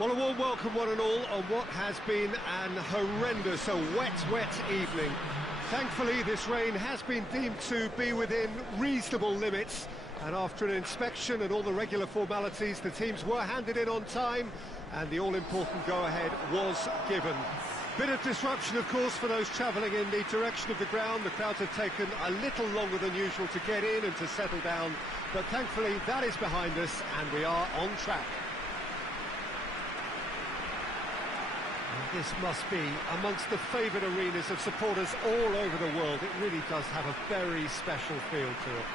Well, a warm welcome, one and all, on what has been an horrendous, a wet evening. Thankfully, this rain has been deemed to be within reasonable limits, and after an inspection and all the regular formalities, the teams were handed in on time, and the all-important go-ahead was given. Bit of disruption, of course, for those travelling in the direction of the ground. The crowds have taken a little longer than usual to get in and to settle down, but thankfully that is behind us, and we are on track. This must be amongst the favoured arenas of supporters all over the world. It really does have a very special feel to it.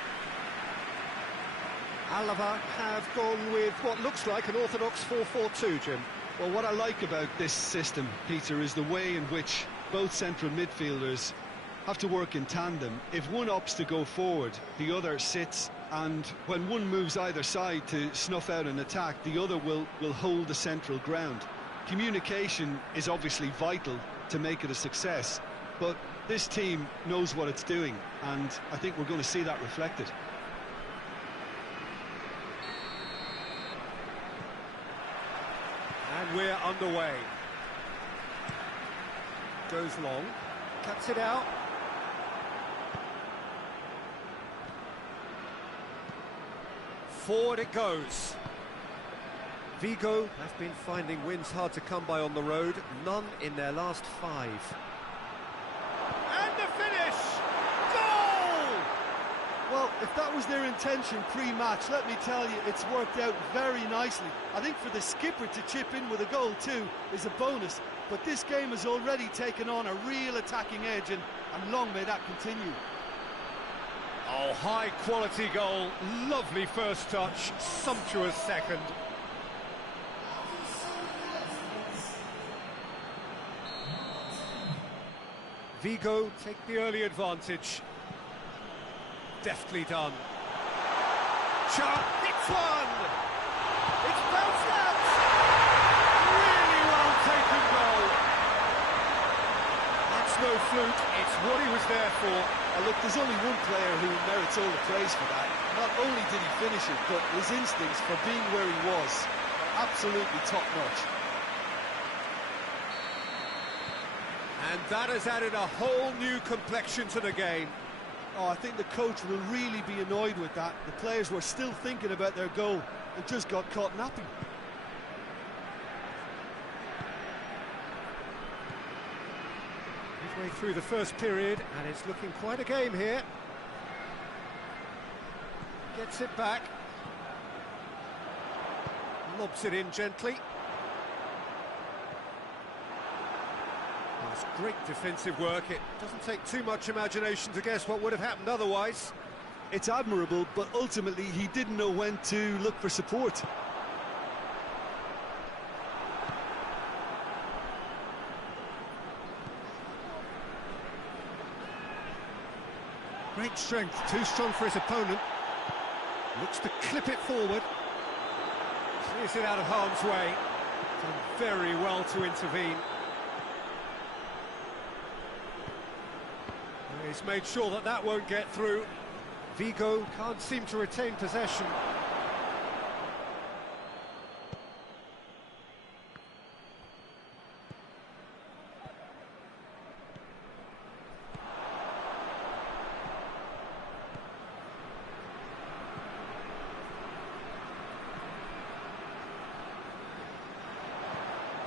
ALAVÉS have gone with what looks like an orthodox 4-4-2, Jim. Well, what I like about this system, Peter, is the way in which both central midfielders have to work in tandem. If one opts to go forward, the other sits, and when one moves either side to snuff out an attack, the other will hold the central ground. Communication is obviously vital to make it a success, but this team knows what it's doing, and I think we're going to see that reflected. And we're underway. Goes long, cuts it out. Forward it goes. VIGO have been finding wins hard to come by on the road, none in their last 5. And the finish! Goal! Well, if that was their intention pre-match, let me tell you, it's worked out very nicely. I think for the skipper to chip in with a goal too is a bonus, but this game has already taken on a real attacking edge, and long may that continue. Oh, high-quality goal, lovely first touch, sumptuous second. VIGO take the early advantage. Deftly done. Shot, it's one! It's bounced out! Really well taken goal. That's no fluke, it's what he was there for. Look, there's only one player who merits all the praise for that. Not only did he finish it, but his instincts for being where he was are absolutely top-notch. And that has added a whole new complexion to the game. Oh, I think the coach will really be annoyed with that. The players were still thinking about their goal and just got caught napping. Midway through the first period, and it's looking quite a game here. Gets it back. Lobs it in gently. That's great defensive work. It doesn't take too much imagination to guess what would have happened otherwise. It's admirable, but ultimately he didn't know when to look for support. Great strength, too strong for his opponent. Looks to clip it forward. Clears it out of harm's way. Done very well to intervene. He's made sure that that won't get through. VIGO can't seem to retain possession.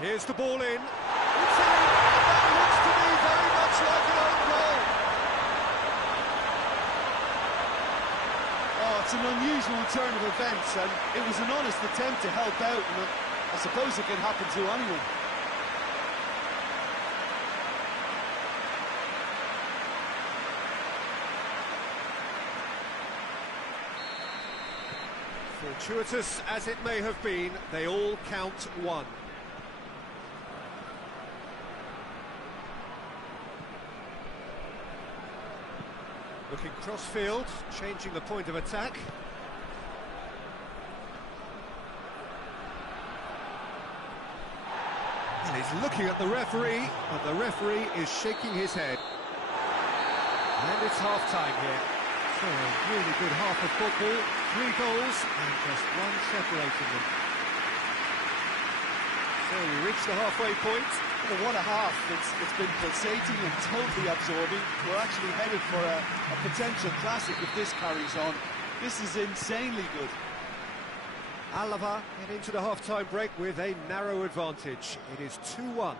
Here's the ball in. It's in, and that looks to be very much like an own goal. Oh, it's an unusual turn of events, and it was an honest attempt to help out, and I suppose it can happen to anyone. Fortuitous as it may have been, they all count one. Looking cross-field, changing the point of attack. And he's looking at the referee, but the referee is shaking his head. And it's half-time here. So a really good half of football, 3 goals, and just one separating them. So we reach the halfway point. Well, what a half. It's been pulsating and totally absorbing. We're actually headed for a potential classic if this carries on. This is insanely good. Alava get into the half-time break with a narrow advantage. It is 2-1. Well,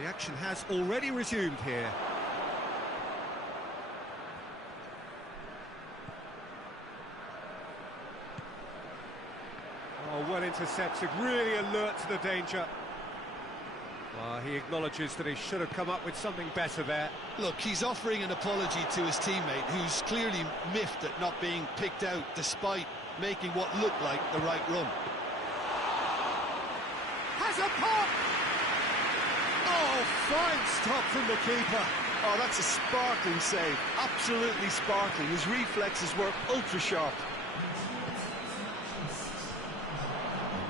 the action has already resumed here. Oh, well intercepted, really alert to the danger. Well, he acknowledges that he should have come up with something better there. Look, he's offering an apology to his teammate, who's clearly miffed at not being picked out despite making what looked like the right run. Has a pop! Oh, fine stop from the keeper. Oh, that's a sparkling save, absolutely sparkling. His reflexes were ultra-sharp.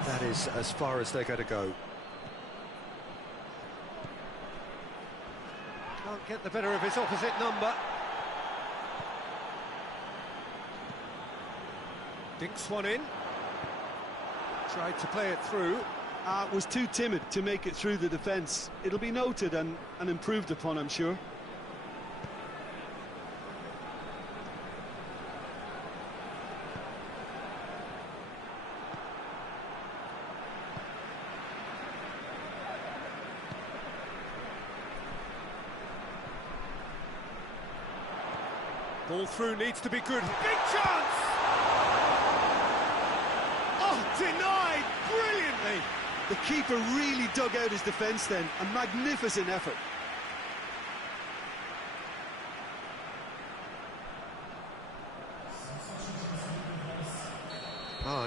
That is as far as they're going to go. Can't get the better of his opposite number. Dinks one in. Tried to play it through. Was too timid to make it through the defence. It'll be noted and improved upon, I'm sure. Ball through needs to be good. Big chance! Oh, denied brilliantly. The keeper really dug out his defence then. A magnificent effort.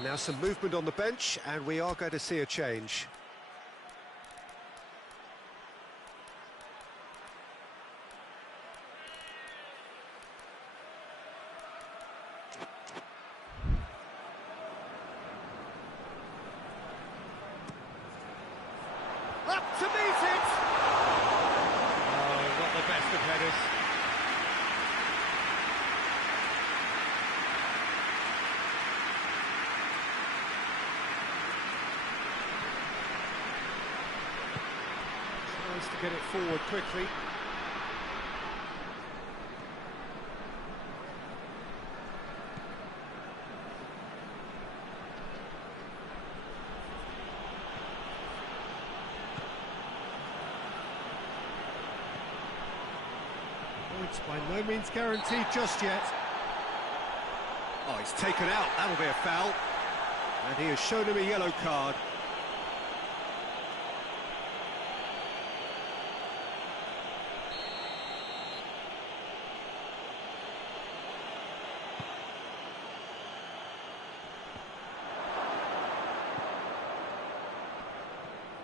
Now some movement on the bench, and we are going to see a change. Up to meet it! Oh, not the best of headers. Tries to get it forward quickly. It's by no means guaranteed just yet. Oh, he's taken out. That'll be a foul. And he has shown him a yellow card.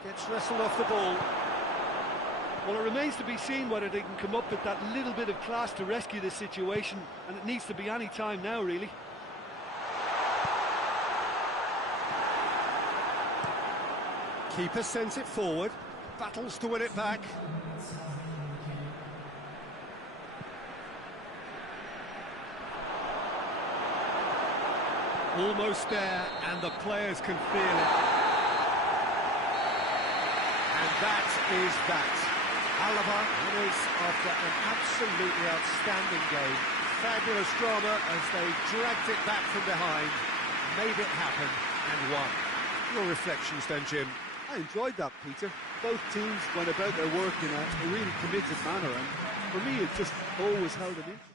Gets wrestled off the ball. Well, it remains to be seen whether they can come up with that little bit of class to rescue this situation, and it needs to be any time now, really. Keeper sends it forward, battles to win it back. Almost there, and the players can feel it. And that is that. Alava winners after an absolutely outstanding game. Fabulous drama as they dragged it back from behind, made it happen and won. Your reflections then, Jim? I enjoyed that, Peter. Both teams went about their work in a really committed manner, and for me it just always held an interest.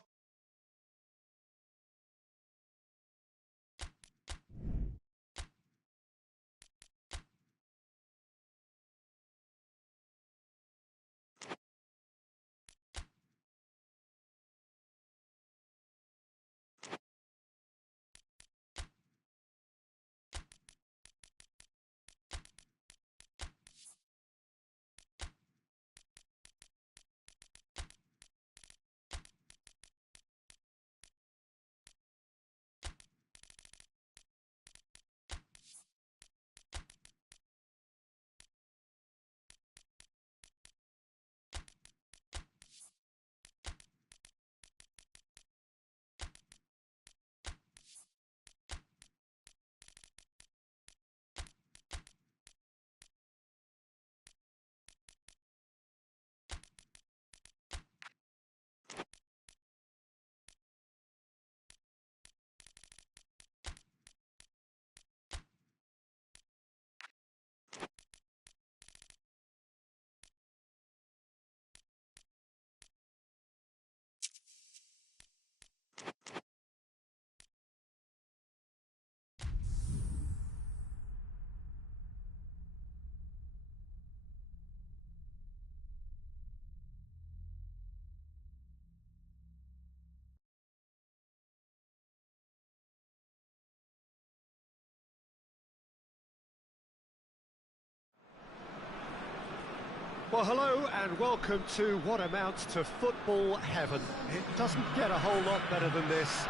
Well, hello and welcome to what amounts to football heaven. It doesn't get a whole lot better than this.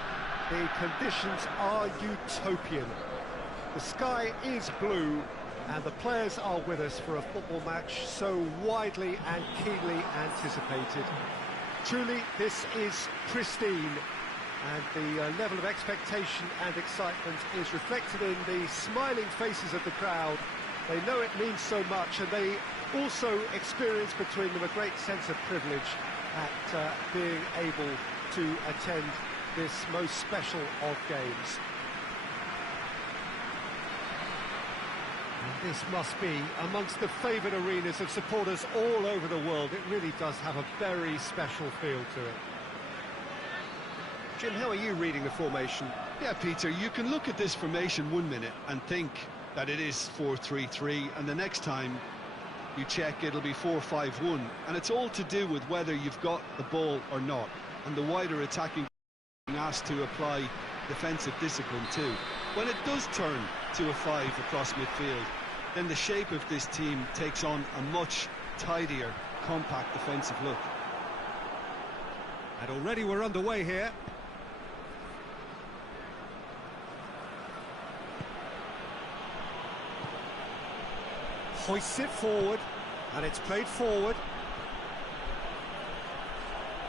The conditions are utopian. The sky is blue and the players are with us for a football match so widely and keenly anticipated. Truly, this is pristine, and the level of expectation and excitement is reflected in the smiling faces of the crowd. They know it means so much, and they also experience between them a great sense of privilege at being able to attend this most special of games. And this must be amongst the favoured arenas of supporters all over the world. It really does have a very special feel to it. Jim, how are you reading the formation? Yeah, Peter, you can look at this formation 1 minute and think that it is 4-3-3, and the next time you check it'll be 4-5-1, and it's all to do with whether you've got the ball or not, and the wider attacking asked to apply defensive discipline too. When it does turn to a 5 across midfield, then the shape of this team takes on a much tidier, compact defensive look. And already we're underway here. Hoists it forward, and it's played forward.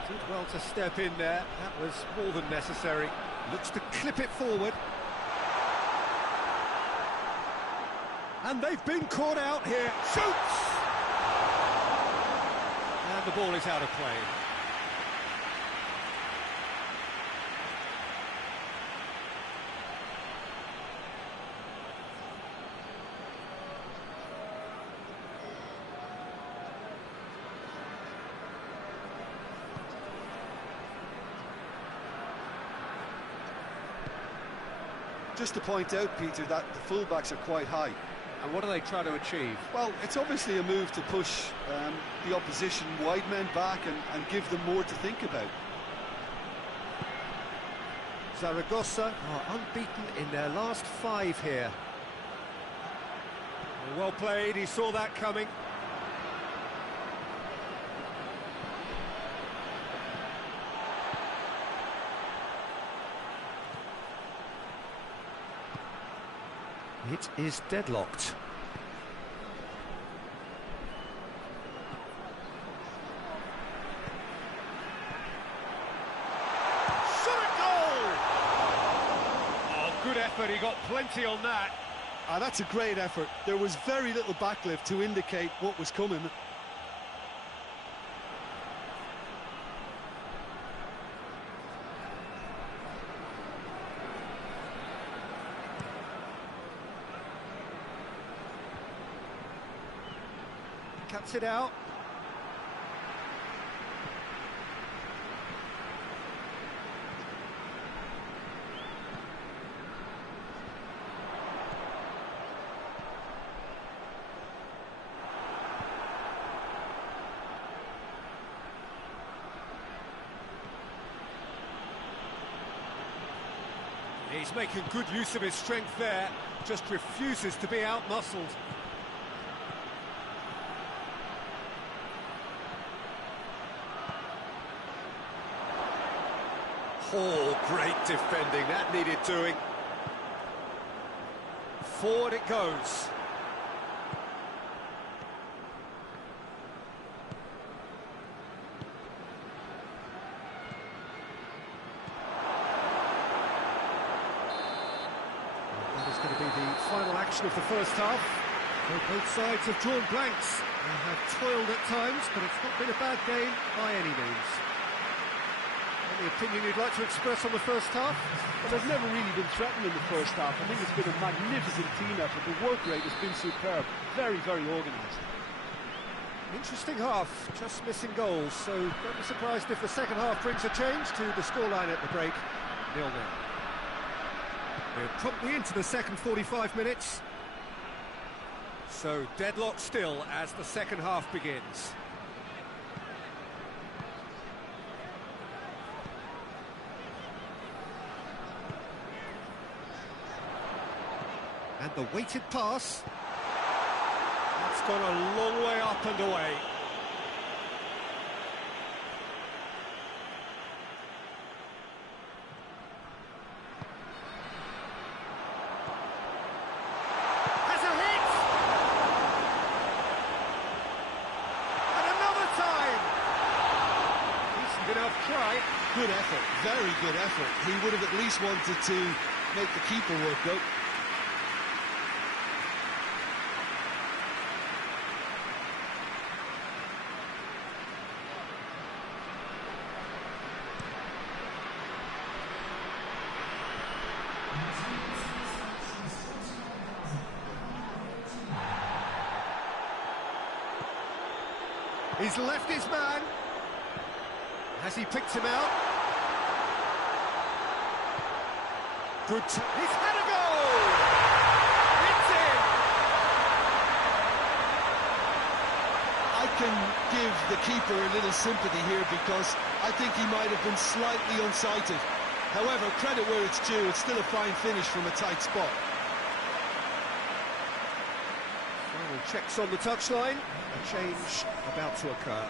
Did well to step in there, that was more than necessary. Looks to clip it forward. And they've been caught out here. Shoots! And the ball is out of play. Just to point out, Peter, that the fullbacks are quite high. And what are they trying to achieve? Well, it's obviously a move to push the opposition wide men back and give them more to think about. Zaragoza are unbeaten in their last 5 here. Well played, he saw that coming. It is deadlocked. Shot at goal! Oh, good effort, he got plenty on that. That's a great effort. There was very little backlift to indicate what was coming. Cuts it out. He's making good use of his strength there, just refuses to be out-muscled. Oh, great defending, that needed doing. Forward it goes. That is going to be the final action of the first half. So both sides have drawn blanks and have toiled at times, but it's not been a bad game by any means. Any opinion you'd like to express on the first half? Well, they've never really been threatened in the first half. I think it's been a magnificent team effort. The work rate has been superb. Very, very organised. Interesting half, just missing goals, so don't be surprised if the second half brings a change to the scoreline at the break. 0-0. We're promptly into the second 45 minutes. So deadlock still as the second half begins. And the weighted pass. That's gone a long way up and away. try. Good effort, very good effort. He would have at least wanted to make the keeper work, though. He's left his man. Has he picked him out? Good. He's had a goal! It's in! I can give the keeper a little sympathy here because I think he might have been slightly unsighted. However, credit where it's due, it's still a fine finish from a tight spot. Final checks on the touchline. A change about to occur.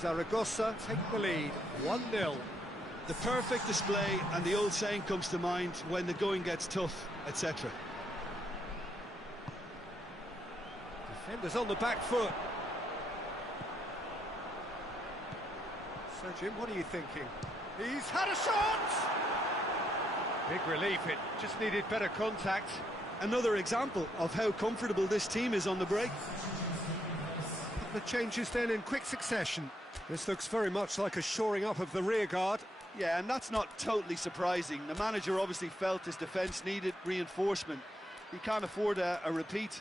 Zaragoza take the lead, 1-0. The perfect display, and the old saying comes to mind, when the going gets tough, etc. Defenders on the back foot. So, Jim, what are you thinking? He's had a shot! Big relief, it just needed better contact. Another example of how comfortable this team is on the break. The changes then in quick succession. This looks very much like a shoring up of the rear guard. Yeah, and that's not totally surprising. The manager obviously felt his defence needed reinforcement. He can't afford a repeat.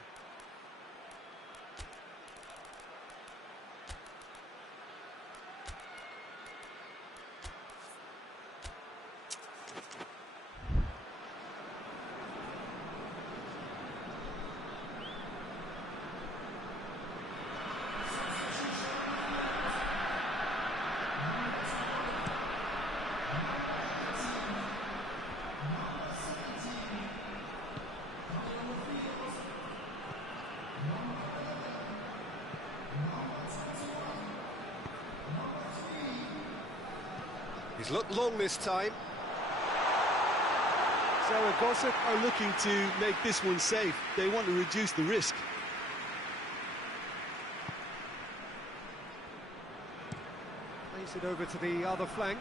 He's looked long this time. Zaragoza are looking to make this one safe. They want to reduce the risk. Plays it over to the other flank.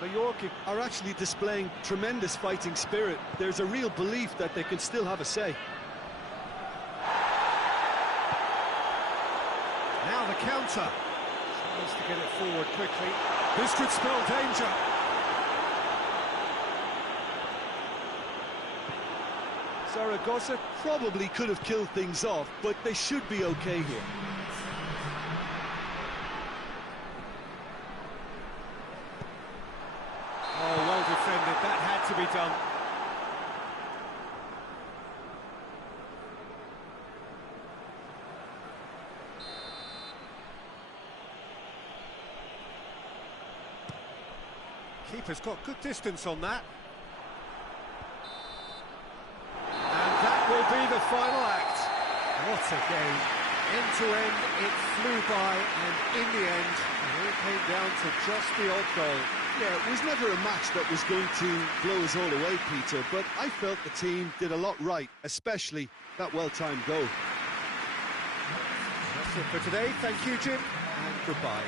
Mallorca are actually displaying tremendous fighting spirit. There's a real belief that they can still have a say. Now the counter. Tries to get it forward quickly. This could spell danger. Zaragoza probably could have killed things off, but they should be okay here. Oh, well defended. That had to be done. Keeper's got good distance on that. And that will be the final act. What a game. End to end, it flew by, and in the end, it all came down to just the odd goal. Yeah, it was never a match that was going to blow us all away, Peter, but I felt the team did a lot right, especially that well-timed goal. That's it for today. Thank you, Jim, and goodbye.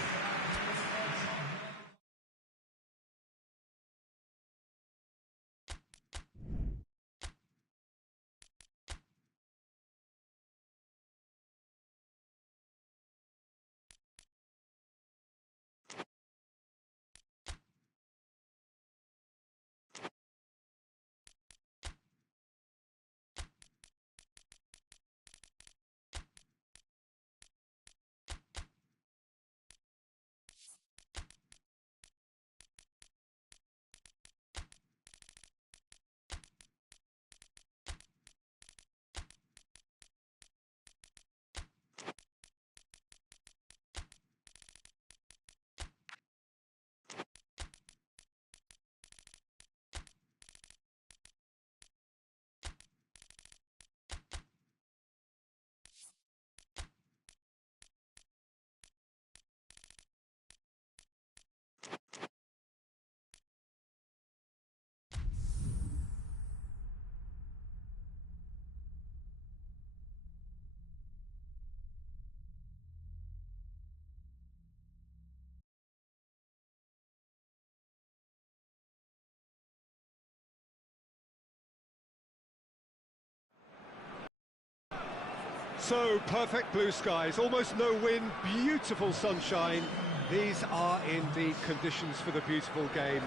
So, perfect blue skies, almost no wind, beautiful sunshine. These are indeed conditions for the beautiful game.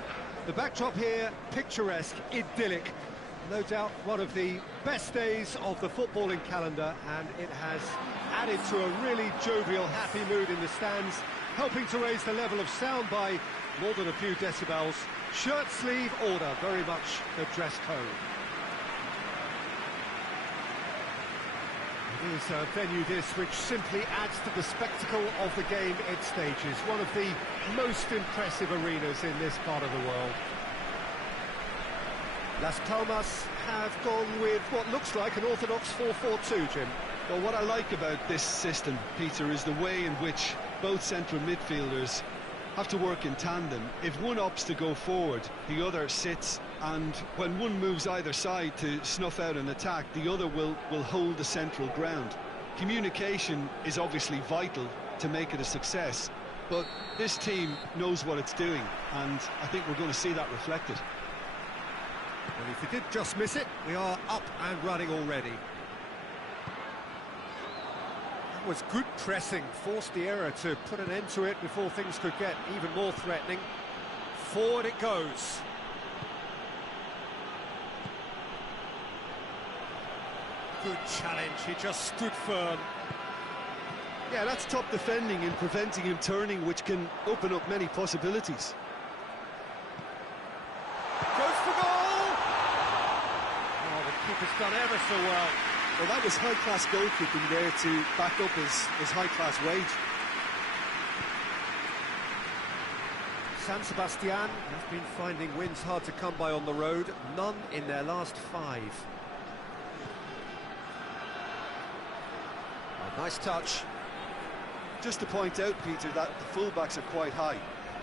The backdrop here, picturesque, idyllic. No doubt one of the best days of the footballing calendar, and it has added to a really jovial, happy mood in the stands, helping to raise the level of sound by more than a few decibels. Shirt sleeve order, very much the dress code. It is a venue this which simply adds to the spectacle of the game it stages. One of the most impressive arenas in this part of the world. Las Palmas have gone with what looks like an orthodox 4-4-2, Jim. Well, what I like about this system, Peter, is the way in which both central midfielders have to work in tandem. If one opts to go forward, the other sits, and when one moves either side to snuff out an attack, the other will hold the central ground. Communication is obviously vital to make it a success, but this team knows what it's doing, and I think we're going to see that reflected. And if he did just miss it, we are up and running already. That was good pressing, forced the error to put an end to it before things could get even more threatening. Forward it goes. Good challenge, he just stood firm. Yeah, that's top defending and preventing him turning, which can open up many possibilities. Goes for goal! Oh, the keeper's done ever so well. Well, that was high-class goalkeeping there to back up his high-class wage. San Sebastian have been finding wins hard to come by on the road, none in their last 5. Oh, nice touch. Just to point out, Peter, that the fullbacks are quite high.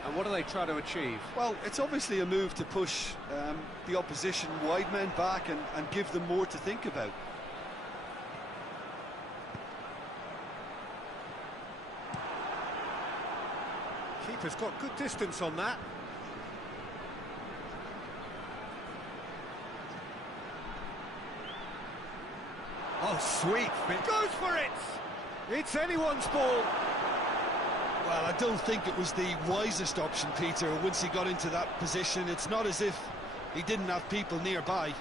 And what do they try to achieve? Well, it's obviously a move to push the opposition wide men back and give them more to think about. Keeper's got good distance on that. Oh, sweet. It goes for it! It's anyone's ball. Well, I don't think it was the wisest option, Peter, once he got into that position. It's not as if he didn't have people nearby.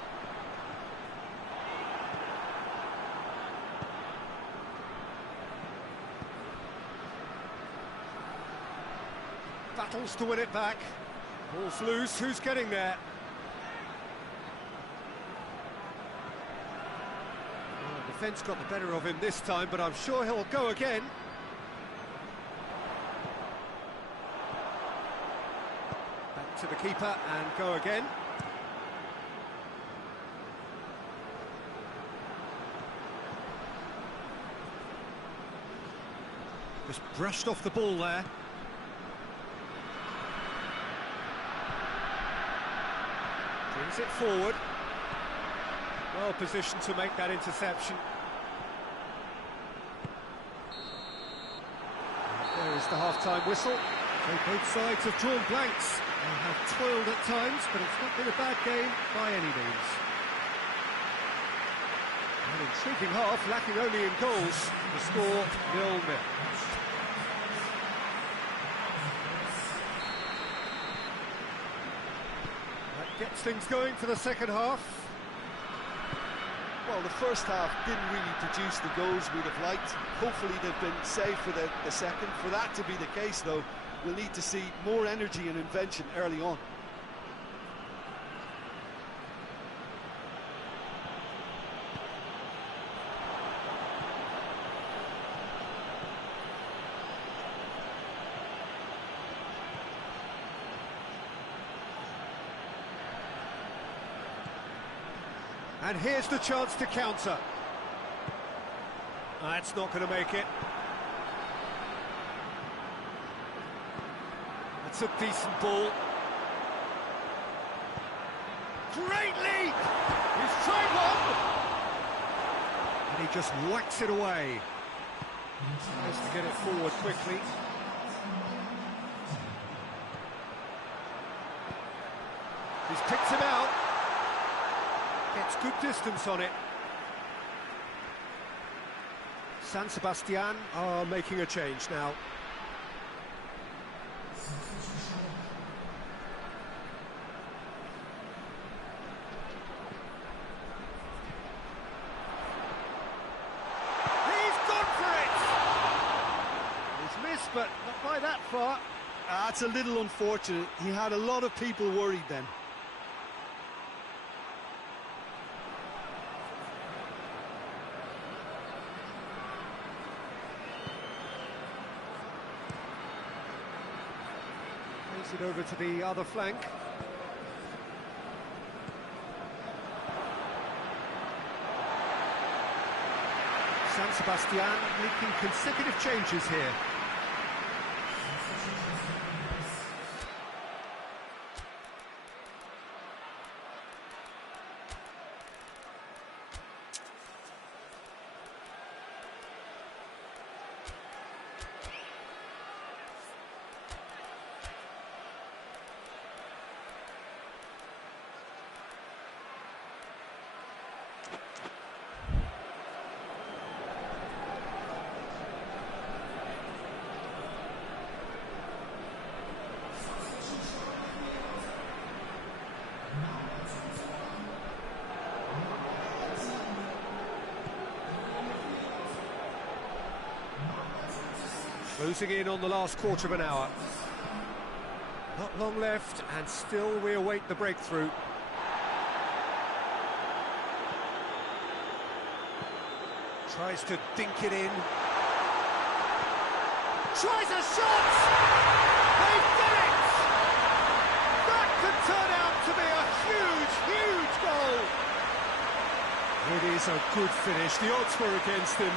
Battles to win it back. Ball's loose, who's getting there? Oh, defence got the better of him this time, but I'm sure he'll go again. Back to the keeper and go again. Just brushed off the ball there. Brings it forward. Well positioned to make that interception. And there is the half-time whistle. So both sides have drawn blanks. They have toiled at times, but it's not been a bad game by any means. An intriguing half, lacking only in goals. The score 0-0. Gets things going for the second half. Well, the first half didn't really produce the goals we'd have liked. Hopefully they've been saved for the second. For that to be the case, though, we'll need to see more energy and invention early on. And here's the chance to counter. That's not going to make it. That's a decent ball. Great lead! He's tried one! And he just whacks it away. Tries to get it forward quickly. He's picked him out. Gets good distance on it. San Sebastian are making a change now. He's gone for it! He's missed, but not by that far. That's a little unfortunate. He had a lot of people worried then. Plays it over to the other flank. San Sebastian making consecutive changes here. Closing in on the last quarter of an hour. Not long left, and still we await the breakthrough. Tries to dink it in. Tries a shot! They've done it! That could turn out to be a huge, huge goal! It is a good finish. The odds were against him.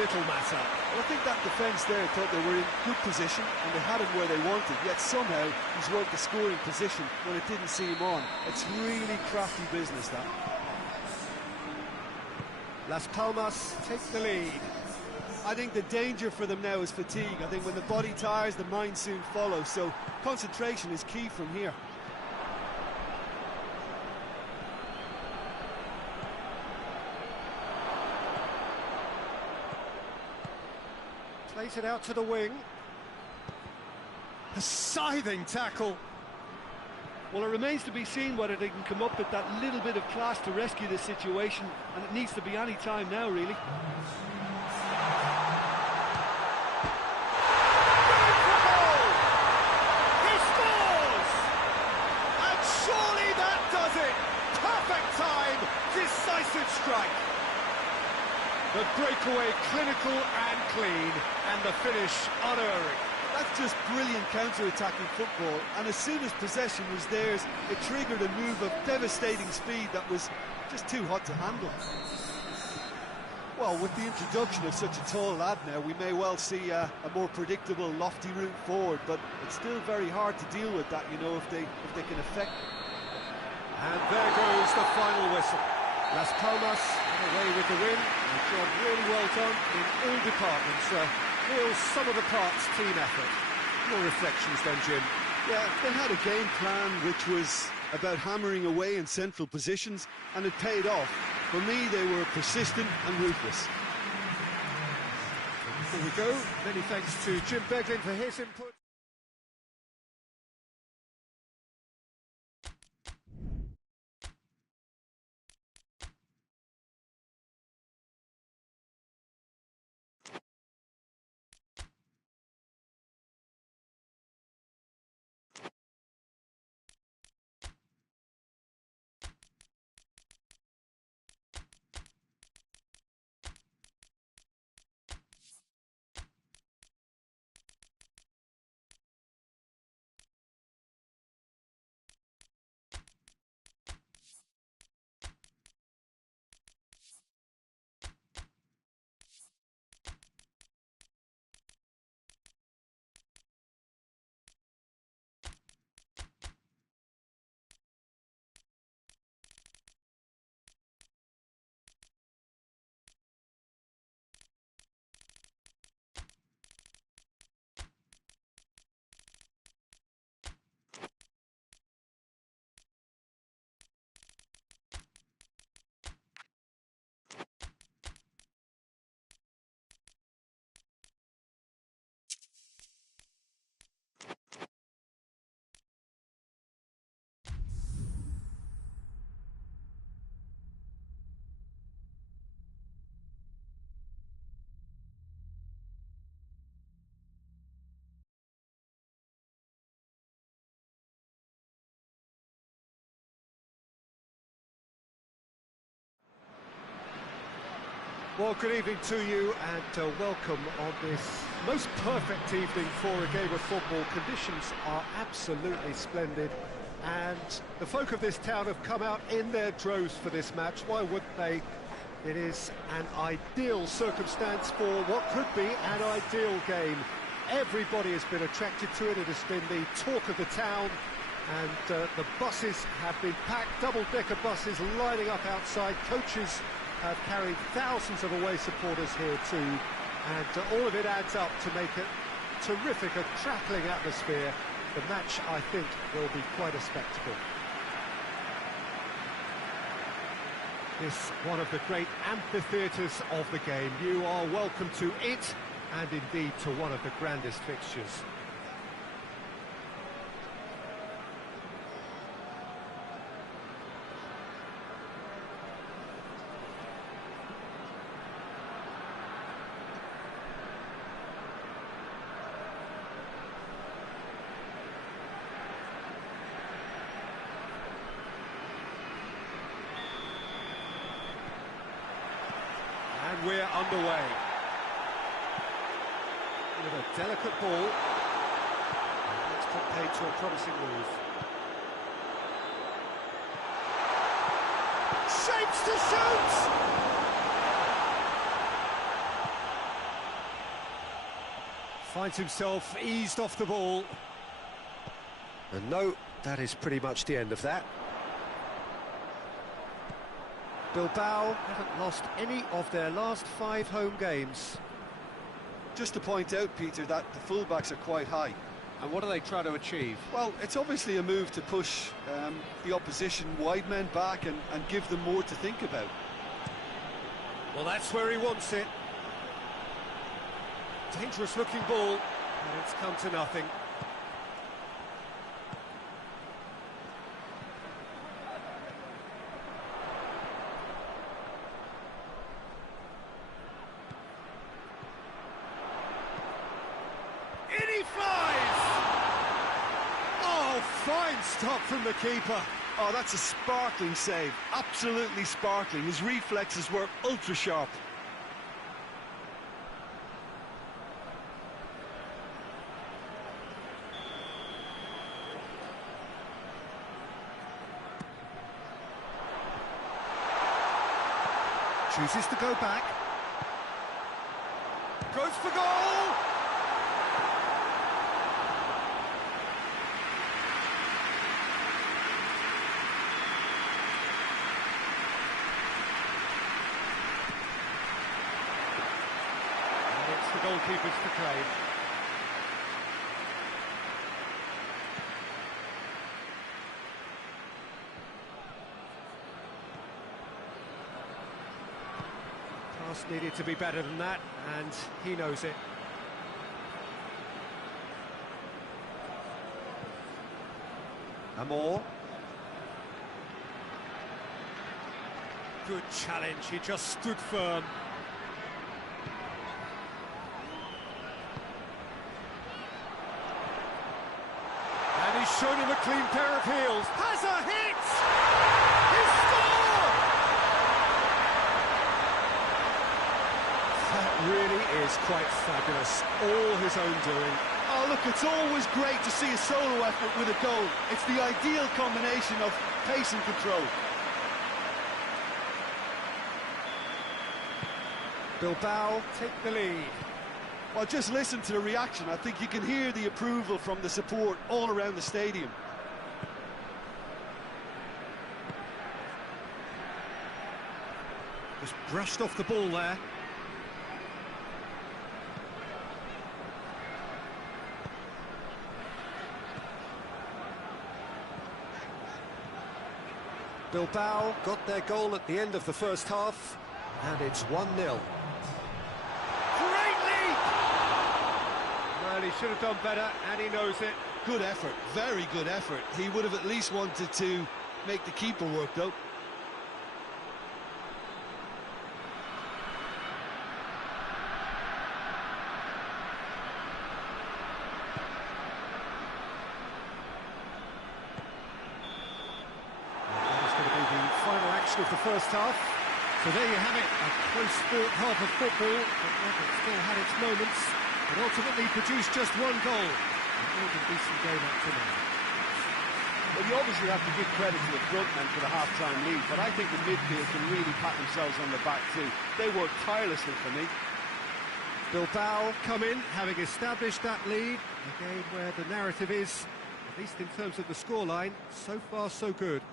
Little matter. Well, I think that defence there thought they were in good position and they had him where they wanted, yet somehow he's worked the scoring position when it didn't see him on. It's really crafty business, that. Las Palmas take the lead. I think the danger for them now is fatigue. I think when the body tires, the mind soon follows, so concentration is key from here. Plays it out to the wing. A scything tackle. Well, it remains to be seen whether they can come up with that little bit of class to rescue the situation, and it needs to be any time now, really. He scores! And surely that does it! Perfect time, decisive strike. The breakaway clinical and clean, and the finish unerring. That's just brilliant counter-attacking football, and as soon as possession was theirs, it triggered a move of devastating speed that was just too hot to handle. Well, with the introduction of such a tall lad now, we may well see a more predictable, lofty route forward, but it's still very hard to deal with that, you know, if they can affect. And there goes the final whistle. Las Palmas away with the win. A job really well done in all departments. Real sum-of-the-parts team effort. More reflections then, Jim? Yeah, they had a game plan which was about hammering away in central positions, and it paid off. For me, they were persistent and ruthless. Here we go. Many thanks to Jim Beglin for his input. Well, good evening to you and welcome on this most perfect evening for a game of football. Conditions are absolutely splendid and the folk of this town have come out in their droves for this match. Why wouldn't they? It is an ideal circumstance for what could be an ideal game. Everybody has been attracted to it. It has been the talk of the town, and the buses have been packed, double-decker buses lining up outside. Coaches have carried thousands of away supporters here too, and all of it adds up to make a terrific, a crackling atmosphere. The match, I think, will be quite a spectacle. This one of the great amphitheatres of the game. You are welcome to it, and indeed to one of the grandest fixtures. And we're underway. With a delicate ball. Let's put paid to a promising move. Shapes to shoot! Finds himself eased off the ball. And no, that is pretty much the end of that. Bilbao haven't lost any of their last 5 home games. Just to point out, Peter, that the fullbacks are quite high. And what are they trying to achieve? Well, it's obviously a move to push the opposition wide men back and give them more to think about. Well, that's where he wants it. Dangerous looking ball, and it's come to nothing. Fine stop from the keeper. Oh, that's a sparkling save. Absolutely sparkling. His reflexes were ultra sharp. Chooses to go back. Goes for goal! The goalkeepers to claim. Pass needed to be better than that, and he knows it. Amor. Good challenge, he just stood firm. Shown him a clean pair of heels. Has a hit! He scored! That really is quite fabulous. All his own doing. Oh, look, it's always great to see a solo effort with a goal. It's the ideal combination of pace and control. Bilbao take the lead. Well, just listen to the reaction. I think you can hear the approval from the support all around the stadium. Just brushed off the ball there. Bilbao got their goal at the end of the first half, and it's 1-0. Well, he should have done better, and he knows it. Good effort, very good effort. He would have at least wanted to make the keeper work, though. That is going to be the final action of the first half. So there you have it, a close-fought half of football, but one that still had its moments, and ultimately produced just one goal. An all a decent game up to now. Well, you obviously have to give credit to the front men for the half-time lead, but I think the midfield can really pat themselves on the back too. They worked tirelessly for me. Bilbao come in, having established that lead, a game where the narrative is, at least in terms of the scoreline, so far so good.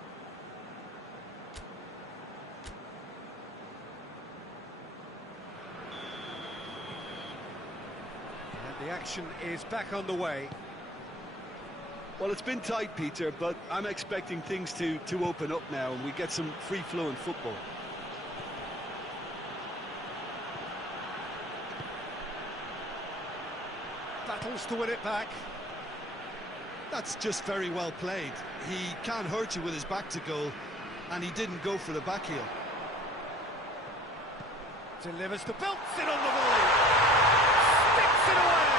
And the action is back on the way. Well, it's been tight, Peter, but I'm expecting things to open up now and we get some free-flowing football. Battles to win it back. That's just very well played. He can't hurt you with his back to goal, and he didn't go for the back heel. Delivers to belts it on the volley. Sticks it away.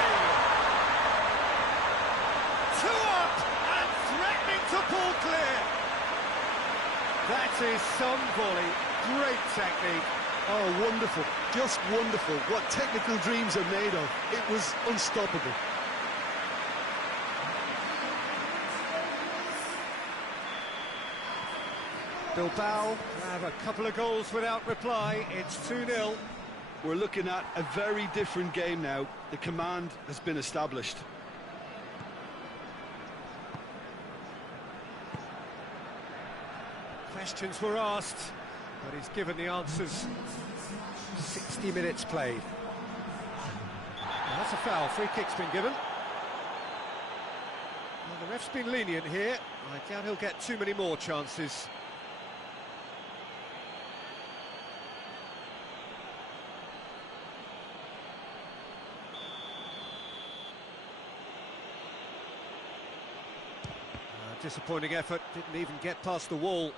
2 up and threatening to pull clear. That is some volley. Great technique. Oh, wonderful. Just wonderful. What technical dreams are made of. It was unstoppable. Bilbao have a couple of goals without reply. It's 2-0. We're looking at a very different game now. The command has been established. Questions were asked, but he's given the answers. 60 minutes played. Well, that's a foul. Free kick's been given. Well, the ref's been lenient here. I doubt he'll get too many more chances. Disappointing effort, didn't even get past the wall.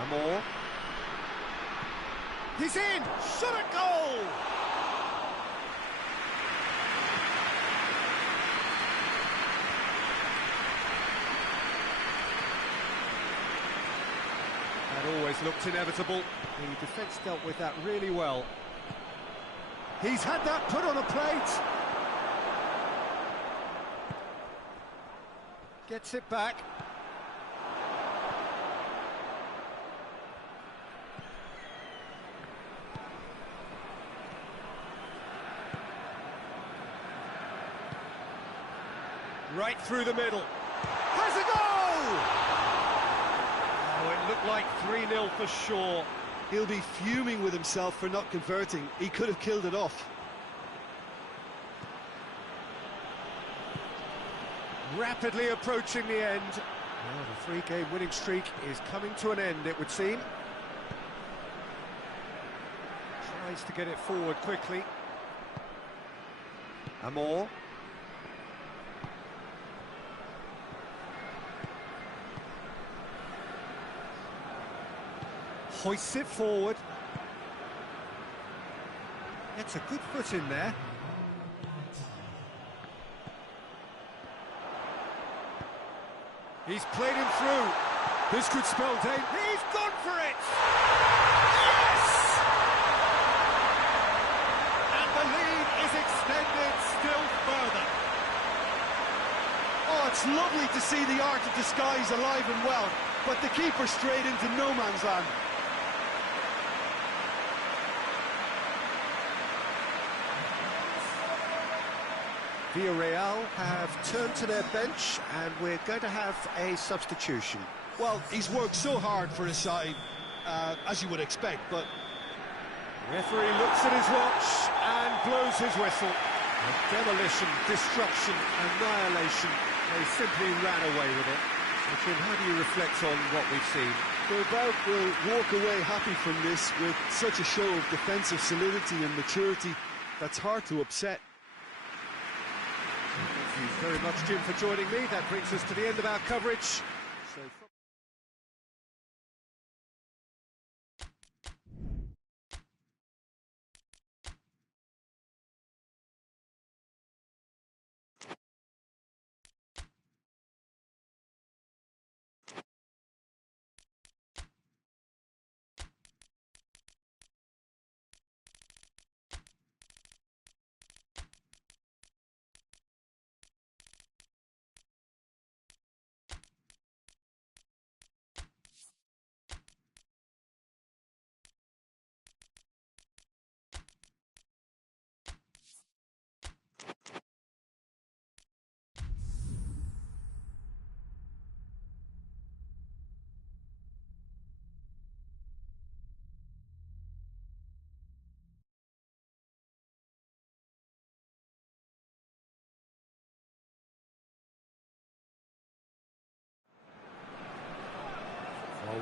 Amor. He's in! Shot at goal! That always looked inevitable. The defence dealt with that really well. He's had that put on a plate. Gets it back. Right through the middle. Has a goal! Oh, it looked like 3-0 for sure. He'll be fuming with himself for not converting. He could have killed it off. Rapidly approaching the end. Well, the three-game winning streak is coming to an end, it would seem. Tries to get it forward quickly. Amor. Hoists it forward. Gets a good foot in there. He's played him through. This could spell danger. He's gone for it! Yes! And the lead is extended still further. Oh, it's lovely to see the art of disguise alive and well, but the keeper straight into no man's land. Villarreal have turned to their bench, and we're going to have a substitution. Well, he's worked so hard for his side, as you would expect, but... The referee looks at his watch and blows his whistle. Demolition, destruction, annihilation. They simply ran away with it. So, Jim, how do you reflect on what we've seen? Bilbao will walk away happy from this with such a show of defensive solidity and maturity that's hard to upset. Thank you very much, Jim, for joining me. That brings us to the end of our coverage. So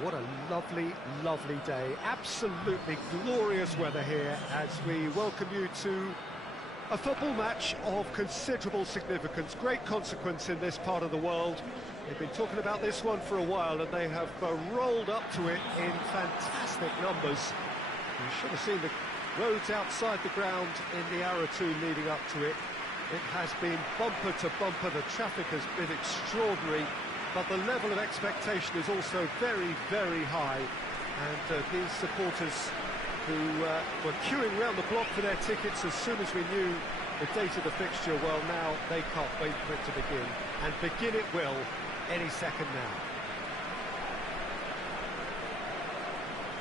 what a lovely, lovely day. Absolutely glorious weather here as we welcome you to a football match of considerable significance, great consequence in this part of the world. They've been talking about this one for a while and they have rolled up to it in fantastic numbers. You should have seen the roads outside the ground in the hour or two leading up to it. It has been bumper to bumper, the traffic has been extraordinary, but the level of expectation is also very, very high. And these supporters who were queuing around the block for their tickets as soon as we knew the date of the fixture, well, now they can't wait for it to begin. And begin it will any second now.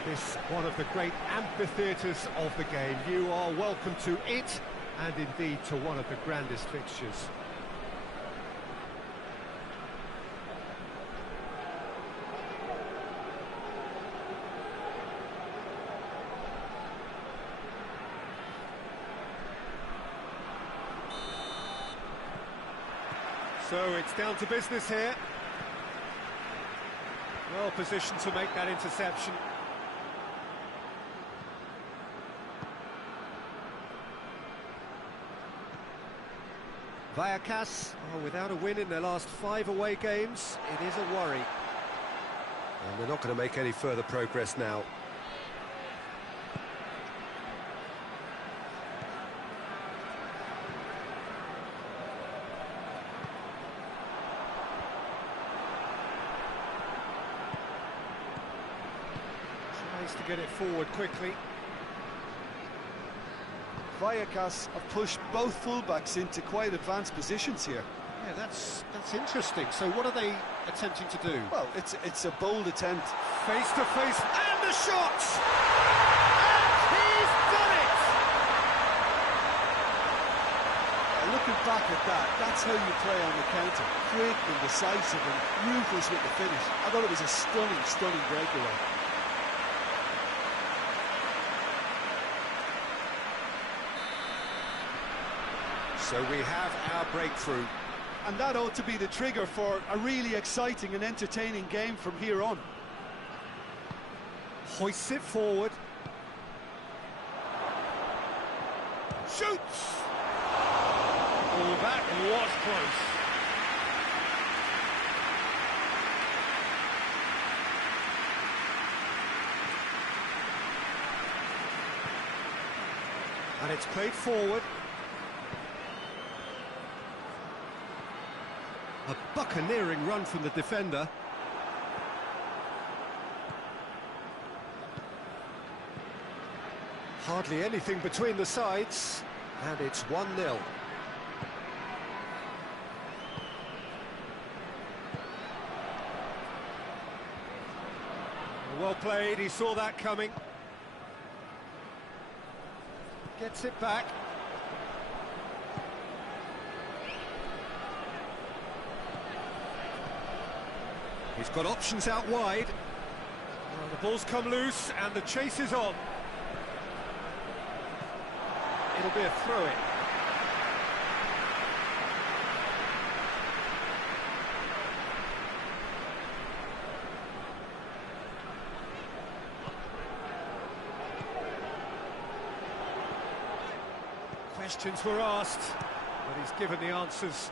This one of the great amphitheatres of the game. You are welcome to it, and indeed to one of the grandest fixtures. So it's down to business here. Well positioned to make that interception. Vallecano, without a win in their last 5 away games, it is a worry. And they're not going to make any further progress now. Tries to get it forward quickly. Vallecas have pushed both fullbacks into quite advanced positions here. Yeah, that's interesting. So what are they attempting to do? Well, it's a bold attempt. Face to face, and the shot! And he's done it! Looking back at that, that's how you play on the counter. Quick and decisive and ruthless with the finish. I thought it was a stunning, stunning breakaway. So we have our breakthrough. And that ought to be the trigger for a really exciting and entertaining game from here on. Hoists it forward. Shoots! Oh, that was close. And it's played forward. A buccaneering run from the defender. Hardly anything between the sides, and it's 1-0. Well played, he saw that coming. Gets it back. He's got options out wide. Well, the ball's come loose and the chase is on. It'll be a throw-in. Questions were asked, but he's given the answers.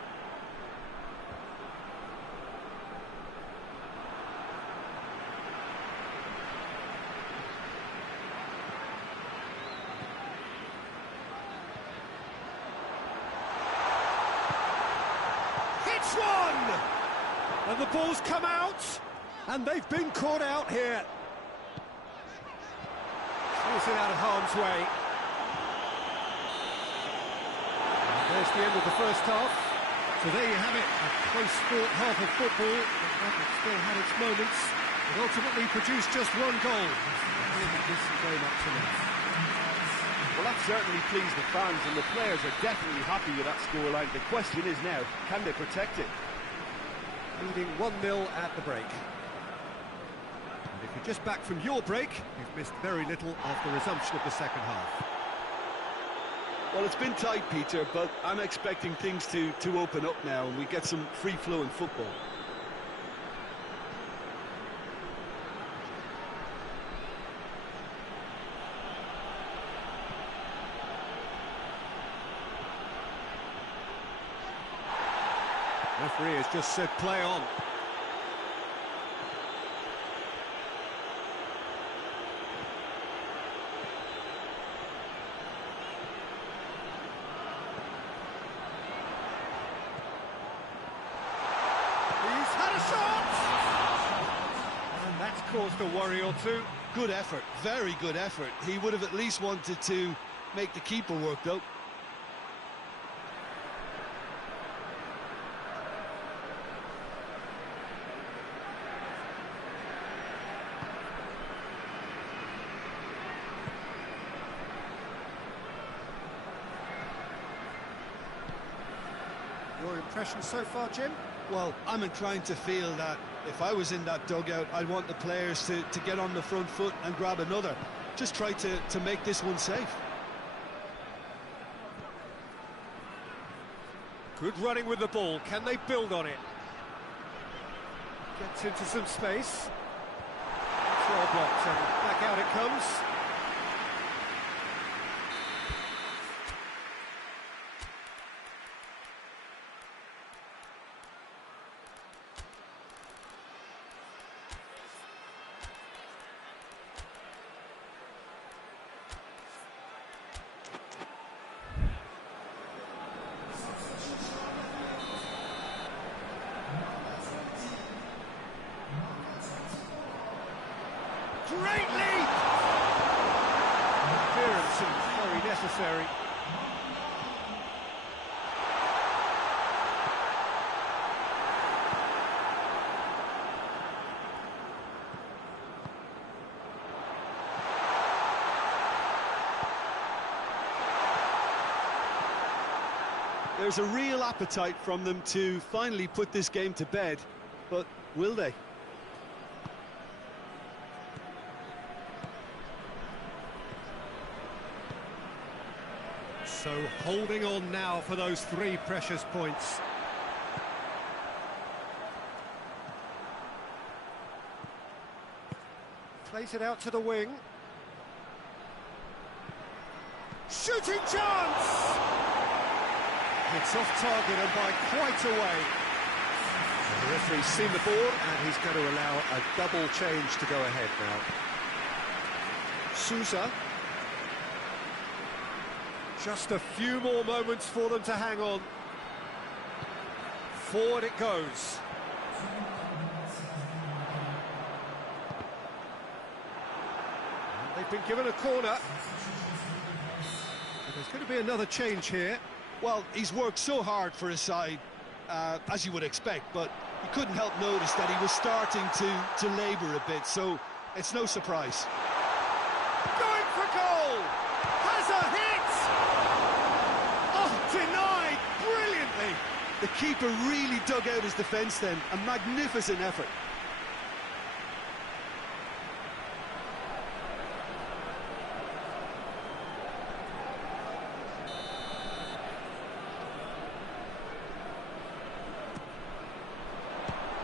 And the ball's come out, and they've been caught out here. Force it out of harm's way. And there's the end of the first half. So there you have it, a close-fought half of football. It still had its moments. It ultimately produced just one goal. This is very much enough. Well, that certainly pleased the fans, and the players are definitely happy with that scoreline. The question is now, can they protect it? Leading 1-0 at the break. And if you're just back from your break, you've missed very little of the resumption of the second half. Well, it's been tight, Peter, but I'm expecting things to open up now and we get some free-flowing football. Referee has just said play on. He's had a shot! And that's caused a worry or two. Good effort, very good effort. He would have at least wanted to make the keeper work, though. Your impression so far, Jim? Well, I'm inclined to feel that if I was in that dugout, I'd want the players to get on the front foot and grab another. Just try to make this one safe. Good running with the ball. Can they build on it? Gets into some space. Control blocked and back out it comes. Great leap! Clearance seems very necessary. There's a real appetite from them to finally put this game to bed, but will they? So holding on now for those 3 precious points. Plays it out to the wing. Shooting chance! It's off target and by quite a way. The referee's seen the board and he's going to allow a double change to go ahead now. Sousa. Just a few more moments for them to hang on. Forward it goes. They've been given a corner. There's going to be another change here. Well, he's worked so hard for his side, as you would expect, but you couldn't help notice that he was starting to labour a bit, so it's no surprise. Going for goal! Has a hit! Oh, denied brilliantly! The keeper really dug out his defence then, a magnificent effort.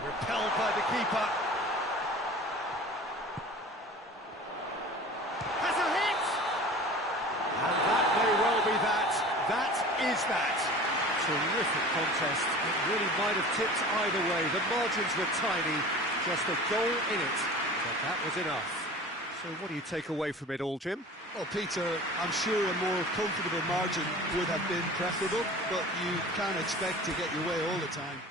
Repelled by the keeper. Has a hit! And that may well be that. That is that. Terrific contest. It really might have tipped either way. The margins were tiny. Just a goal in it. But that was enough. So what do you take away from it all, Jim? Well, Peter, I'm sure a more comfortable margin would have been preferable, but you can't expect to get your way all the time.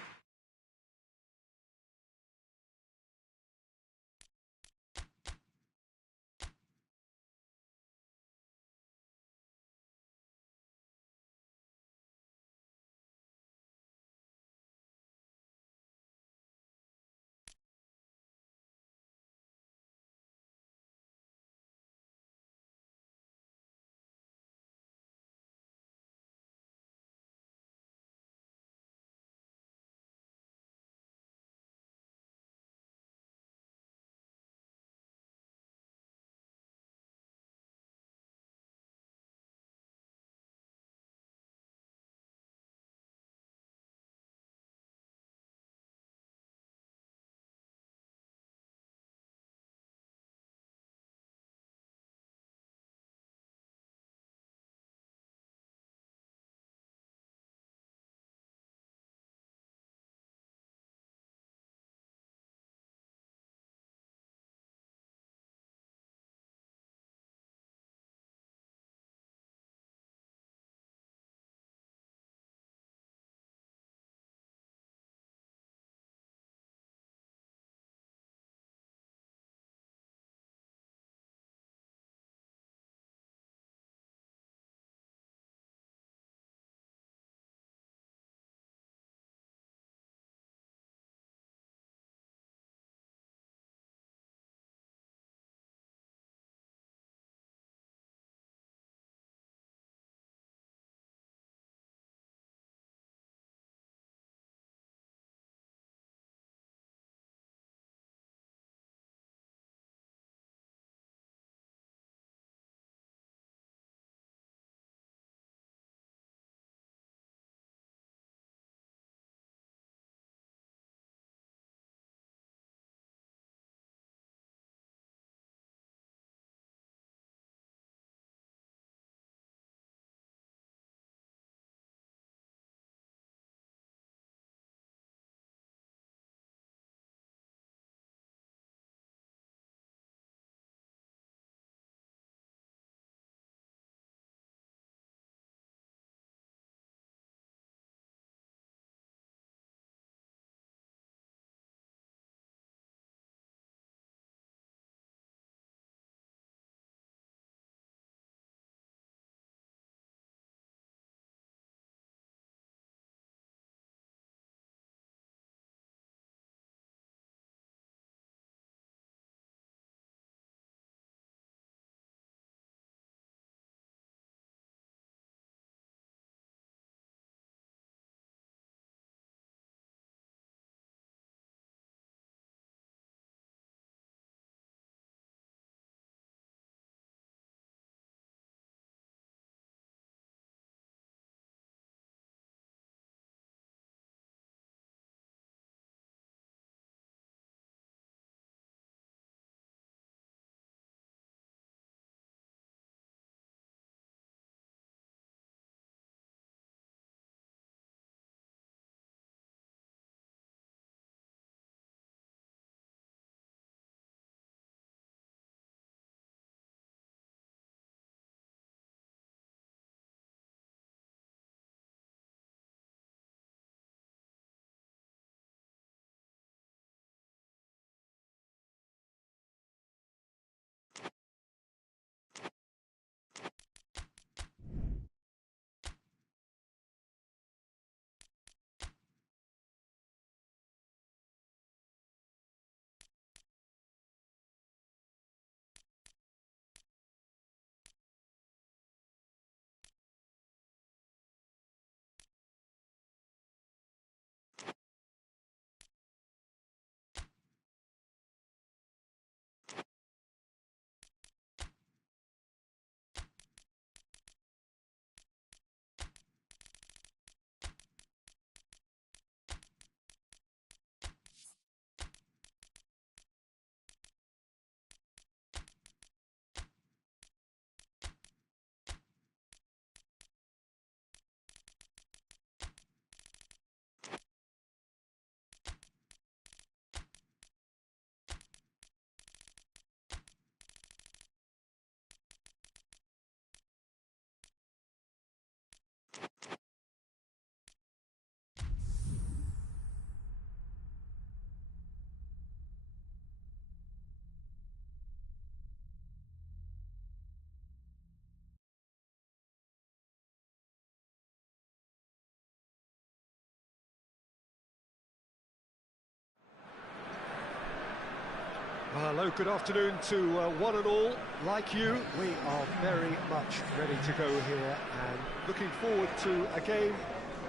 Well, hello, good afternoon to one and all. Like you, we are very much ready to go here and looking forward to a game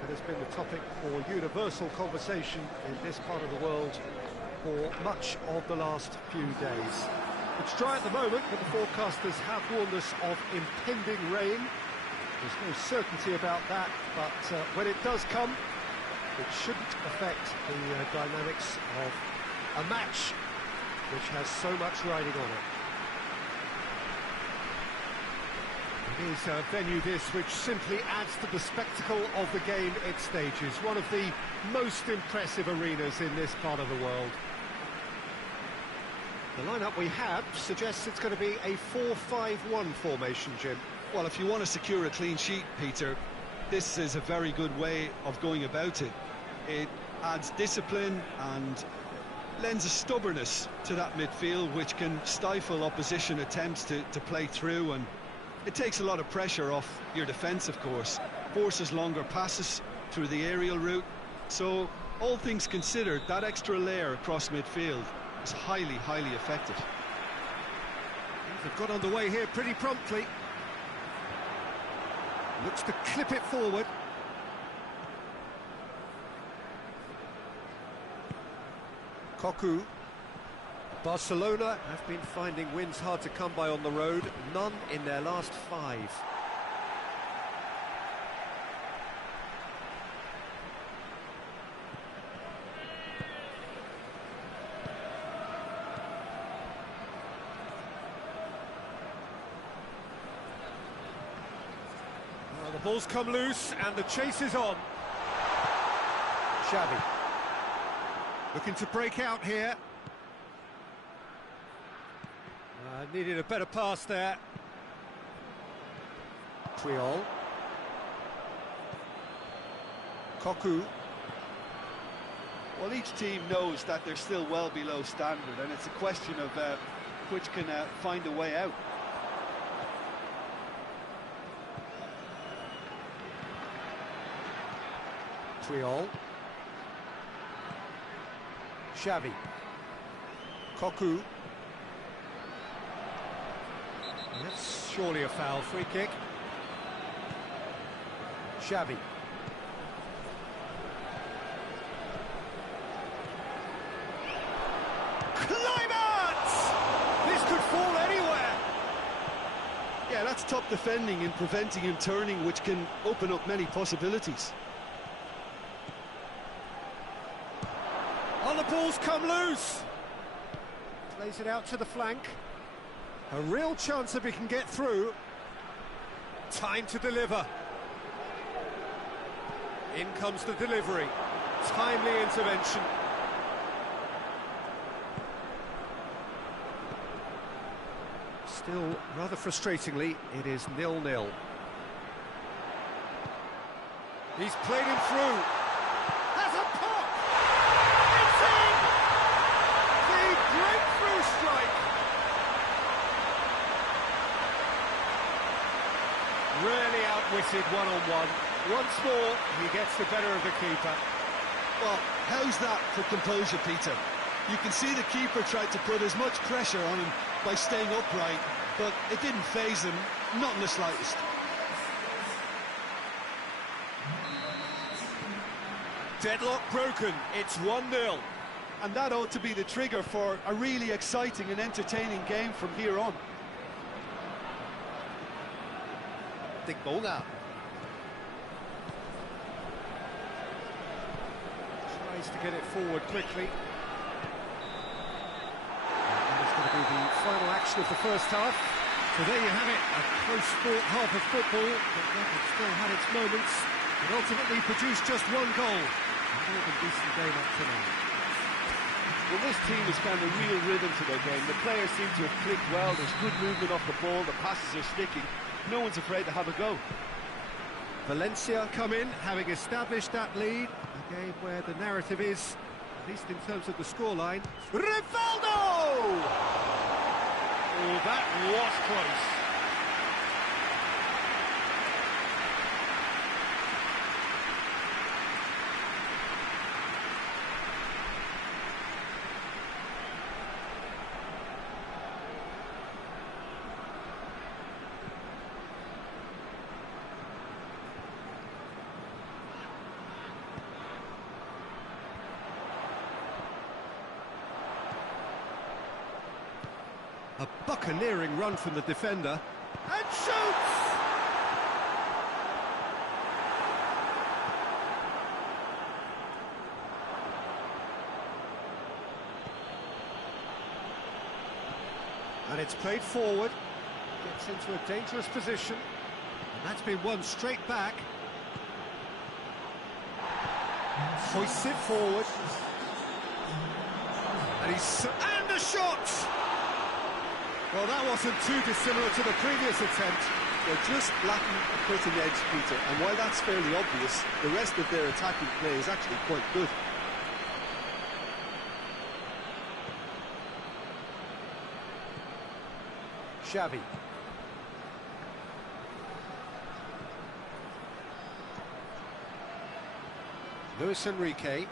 that has been the topic for universal conversation in this part of the world for much of the last few days. It's dry at the moment, but the forecasters have warned us of impending rain. There's no certainty about that, but when it does come, it shouldn't affect the dynamics of a match which has so much riding on it. It is a venue this which simply adds to the spectacle of the game it stages. One of the most impressive arenas in this part of the world. The lineup we have suggests it's going to be a 4-5-1 formation, Jim. Well, if you want to secure a clean sheet, Peter, this is a very good way of going about it. It adds discipline and lends a stubbornness to that midfield which can stifle opposition attempts to play through, and it takes a lot of pressure off your defence, of course. Forces longer passes through the aerial route. So, all things considered, that extra layer across midfield is highly, highly effective. They've got on the way here pretty promptly. Looks to clip it forward. Koku. Barcelona have been finding wins hard to come by on the road, none in their last 5. Well, the ball's come loose and the chase is on. Xavi. Looking to break out here. Needed a better pass there. Triol. Koku. Well, each team knows that they're still well below standard, and it's a question of which can find a way out. Triol. Xavi. Koku. That's surely a foul. Free kick. Xavi. Climax! This could fall anywhere. Yeah, that's top defending and preventing him turning, which can open up many possibilities. On the ball's come loose. Plays it out to the flank. A real chance if he can get through. Time to deliver. In comes the delivery. Timely intervention. Still, rather frustratingly, it is 0-0. He's played him through. Has a pop! It's in! The breakthrough strike! Really outwitted one-on-one. Once more, he gets the better of the keeper. Well, how's that for composure, Peter? You can see the keeper tried to put as much pressure on him by staying upright, but it didn't faze him, not in the slightest. Deadlock broken, it's 1-0. And that ought to be the trigger for a really exciting and entertaining game from here on. Tries to get it forward quickly. And it's going to be the final action of the first half. So there you have it, a close-fought half of football, but that has still had its moments. It ultimately produced just 1 goal. A more than decent game up to now. Well, this team has found a real rhythm to their game. The players seem to have clicked well. There's good movement off the ball. The passes are sticking. No one's afraid to have a go. Valencia come in, having established that lead. A game where the narrative is, at least in terms of the scoreline, Rivaldo! Oh, that was close. A buccaneering run from the defender. And shoots! And it's played forward. Gets into a dangerous position. And that's been won straight back. Hoists it forward. And a shot! Well, that wasn't too dissimilar to the previous attempt. They're just lacking a cutting edge, Peter, and while that's fairly obvious, the rest of their attacking play is actually quite good. Xavi. Luis Enrique.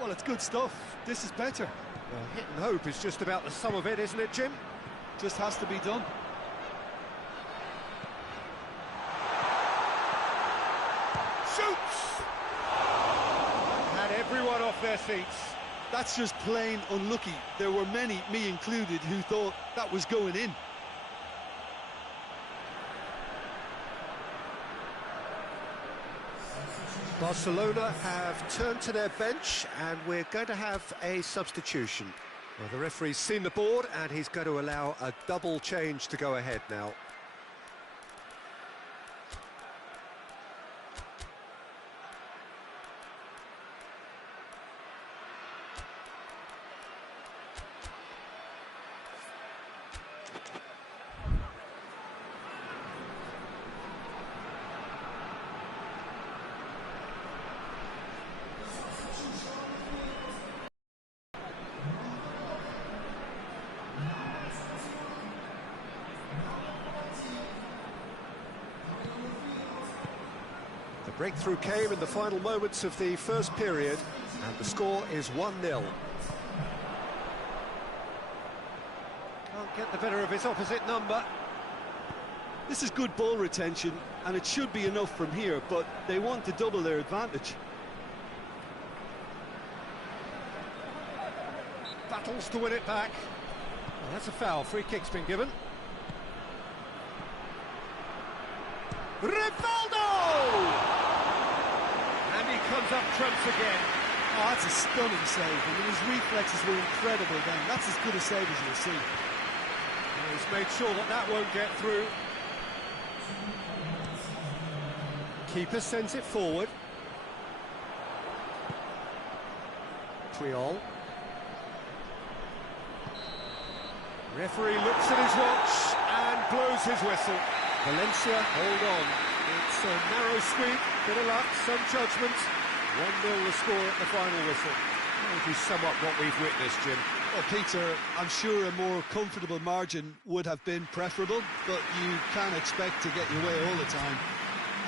Well, it's good stuff. This is better. Well, hit and hope is just about the sum of it, isn't it, Jim? Just has to be done. Shoots! Had everyone off their seats. That's just plain unlucky. There were many, me included, who thought that was going in. Barcelona have turned to their bench, and we're going to have a substitution. Well, the referee's seen the board, and he's going to allow a double change to go ahead now. The breakthrough came in the final moments of the first period, and the score is 1-0. Can't get the better of his opposite number. This is good ball retention, and it should be enough from here, but they want to double their advantage. Battles to win it back. Well, that's a foul. Free kick's been given. Rivaldo! And he comes up trumps again. Oh, that's a stunning save. I mean, his reflexes were incredible then. That's as good a save as you'll see. And he's made sure that that won't get through. Keeper sends it forward. Puyol. Referee looks at his watch and blows his whistle. Valencia hold on. It's a narrow squeak, bit of luck, some judgment. 1-0 the score at the final whistle. If you sum up what we've witnessed, Jim. Well, Peter, I'm sure a more comfortable margin would have been preferable, but you can't expect to get your way all the time.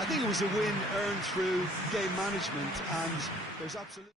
I think it was a win earned through game management, and there's absolutely...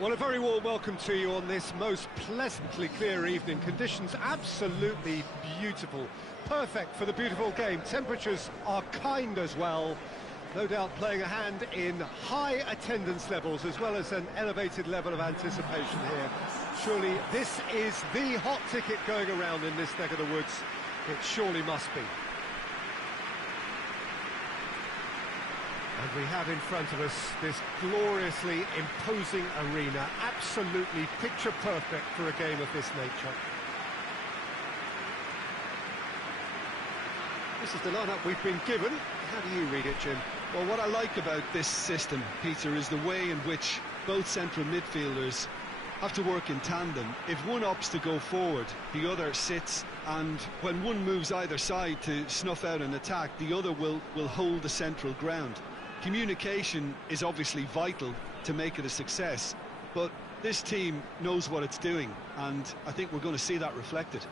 Well, a very warm welcome to you on this most pleasantly clear evening. Conditions absolutely beautiful. Perfect for the beautiful game. Temperatures are kind as well. No doubt playing a hand in high attendance levels as well as an elevated level of anticipation here. Surely this is the hot ticket going around in this neck of the woods. It surely must be. And we have in front of us this gloriously imposing arena, absolutely picture perfect for a game of this nature. This is the lineup we've been given. How do you read it, Jim? Well, what I like about this system, Peter, is the way in which both central midfielders have to work in tandem. If one opts to go forward, the other sits, and when one moves either side to snuff out an attack, the other will hold the central ground. Communication is obviously vital to make it a success, but this team knows what it's doing, and I think we're going to see that reflected.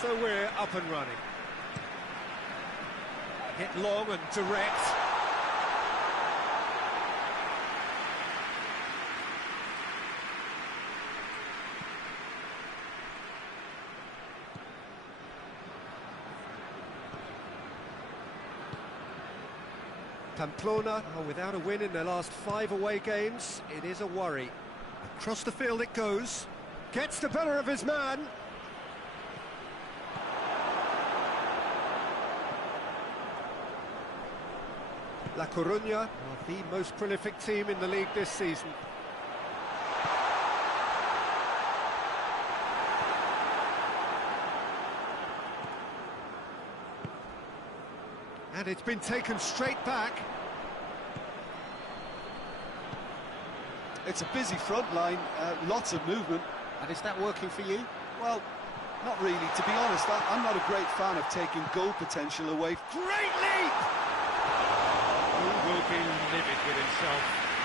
So we're up and running. Hit long and direct. Pamplona are without a win in their last 5 away games. It is a worry. Across the field it goes. Gets the better of his man. La Coruña are the most prolific team in the league this season. And it's been taken straight back. It's a busy front line, lots of movement. And is that working for you? Well, not really. To be honest, I'm not a great fan of taking goal potential away. Great leap! He will be livid with himself.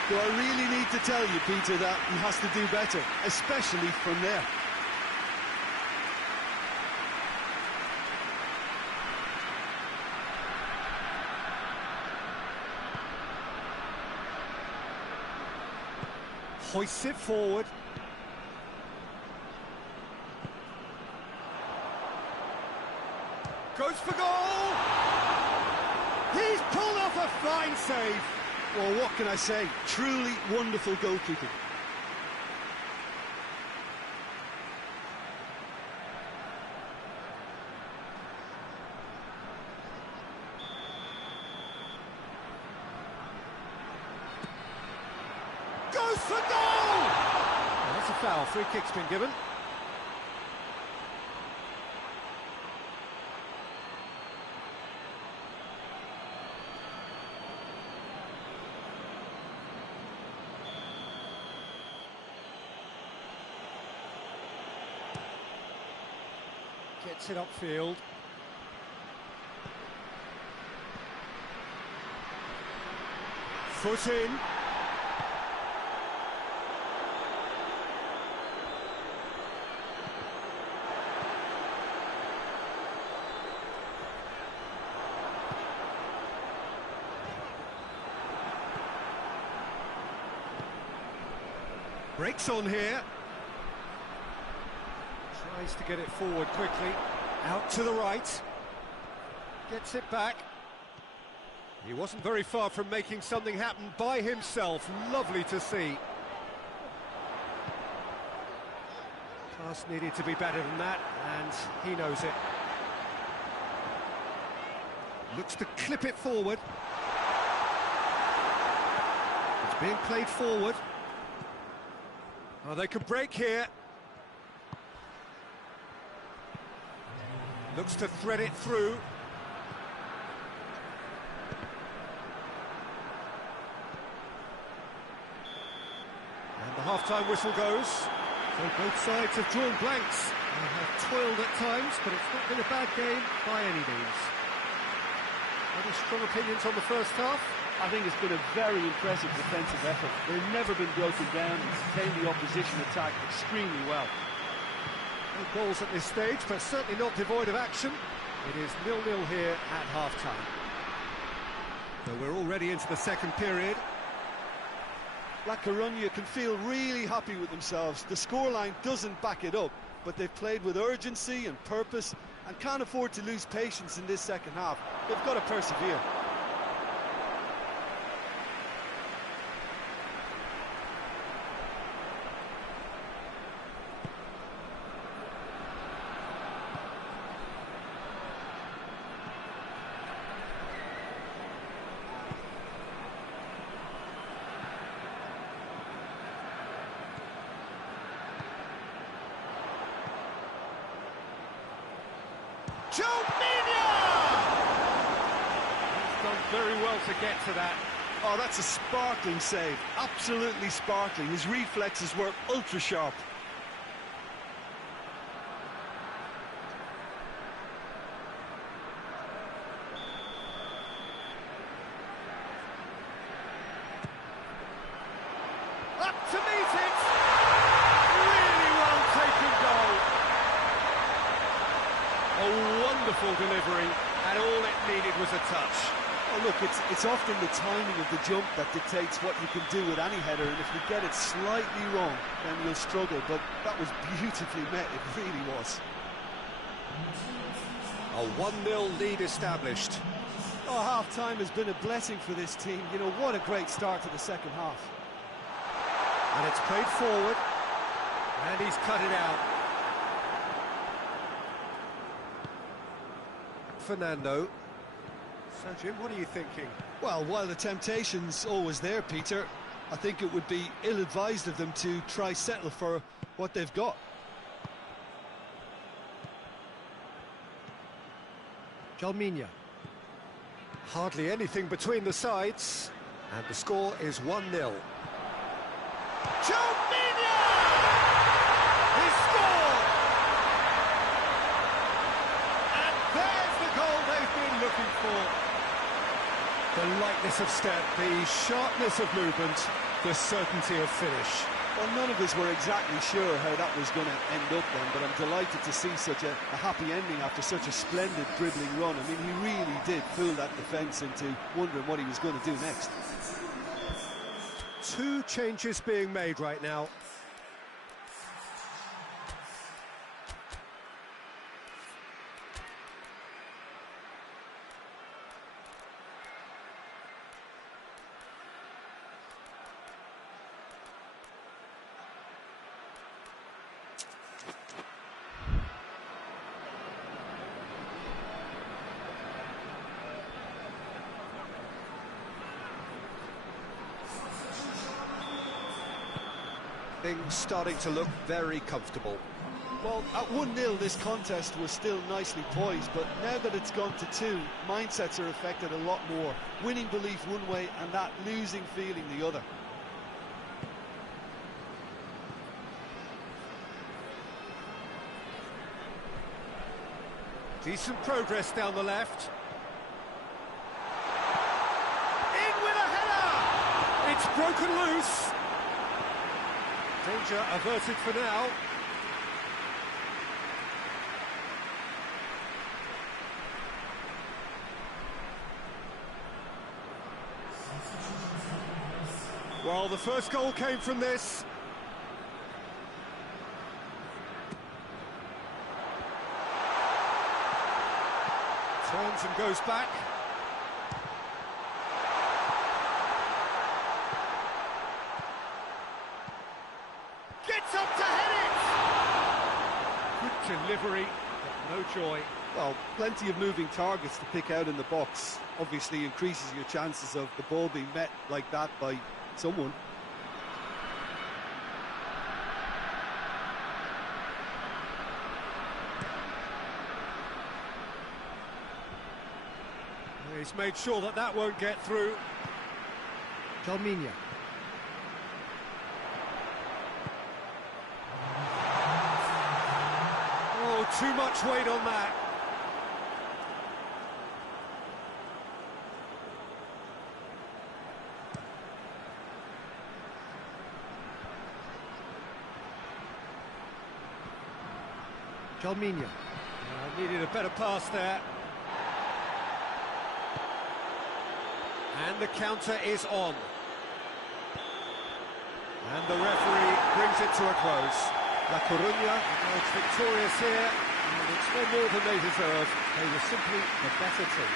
Do I really need to tell you, Peter, that he has to do better, especially from there? Hoists it forward. Goes for goal! He's pulled off a fine save. Well, what can I say? Truly wonderful goalkeeping. Goes for goal! Well, that's a foul. Free kick's been given. Gets it upfield. Foot in. Breaks on here. Tries to get it forward quickly. Out to the right. Gets it back. He wasn't very far from making something happen by himself. Lovely to see. Pass needed to be better than that, and he knows it. Looks to clip it forward. It's being played forward. Oh, they could break here. Looks to thread it through. And the half-time whistle goes. So both sides have drawn blanks. They have toiled at times, but it's not been a bad game by any means. Any strong opinions on the first half? I think it's been a very impressive defensive effort. They've never been broken down and contained the opposition attack extremely well. No goals at this stage, but certainly not devoid of action. It is 0-0 here at half-time. So we're already into the second period. La Coruña can feel really happy with themselves. The scoreline doesn't back it up, but they've played with urgency and purpose and can't afford to lose patience in this second half. They've got to persevere. He's done very well to get to that. Oh, that's a sparkling save. Absolutely sparkling. His reflexes were ultra sharp. Up to meet it! Really well taken goal. A wonderful delivery, and all it needed was a touch. Oh, look, it's often the timing of the jump that dictates what you can do with any header, and if you get it slightly wrong, then you'll struggle, but that was beautifully met, it really was. A 1-0 lead established. Oh, half-time has been a blessing for this team. You know, what a great start to the second half. And it's played forward, and he's cut it out. Fernando. So, Jim, what are you thinking? Well, while the temptation's always there, Peter, I think it would be ill-advised of them to try settle for what they've got. Jalminha. Hardly anything between the sides, and the score is 1-0. Jalminha! He scored! And there's the goal they've been looking for. The lightness of step, the sharpness of movement, the certainty of finish. Well, none of us were exactly sure how that was going to end up then, but I'm delighted to see such a happy ending after such a splendid dribbling run. I mean, he really did fool that defence into wondering what he was going to do next. Two changes being made right now. Things starting to look very comfortable. Well, at 1-0 this contest was still nicely poised, but now that it's gone to 2, mindsets are affected a lot more. Winning belief one way and that losing feeling the other. Decent progress down the left. In with a header! It's broken loose. Danger averted for now. Well, the first goal came from this. Turns and goes back. Gets up to head it! Good delivery, but no joy. Well, plenty of moving targets to pick out in the box. Obviously increases your chances of the ball being met like that by someone. He's made sure that that won't get through. Jalminha. Oh, too much weight on that. Jalminha. Needed a better pass there. And the counter is on. And the referee brings it to a close. La Coruña is victorious here, and it's no more than they deserve. They were simply the better team.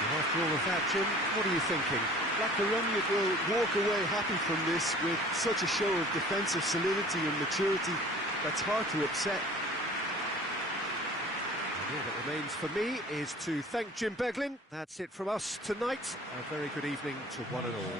And after all of that, Jim, what are you thinking? La Coruña will walk away happy from this with such a show of defensive solidity and maturity that's hard to upset. And all that remains for me is to thank Jim Beglin. That's it from us tonight. A very good evening to one and all.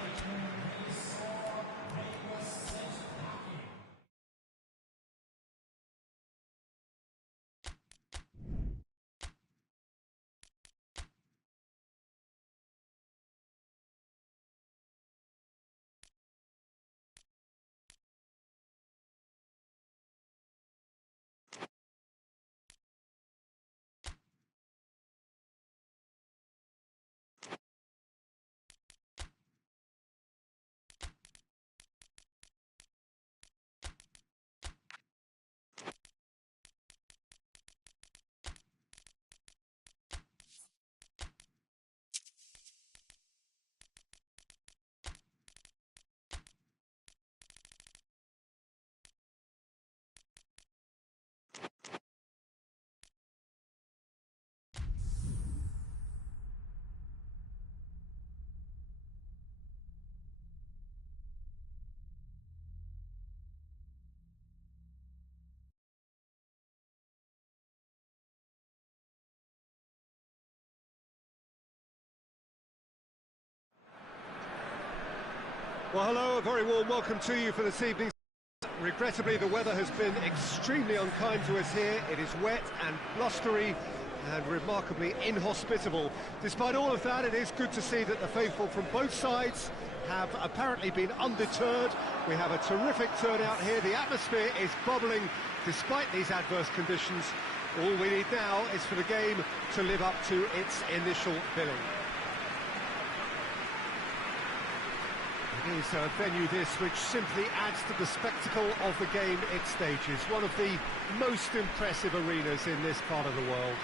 Well, hello, a very warm welcome to you for this evening. Regrettably, the weather has been extremely unkind to us here. It is wet and blustery and remarkably inhospitable. Despite all of that, it is good to see that the faithful from both sides have apparently been undeterred. We have a terrific turnout here. The atmosphere is bubbling despite these adverse conditions. All we need now is for the game to live up to its initial billing. It is a venue this which simply adds to the spectacle of the game it stages. One of the most impressive arenas in this part of the world.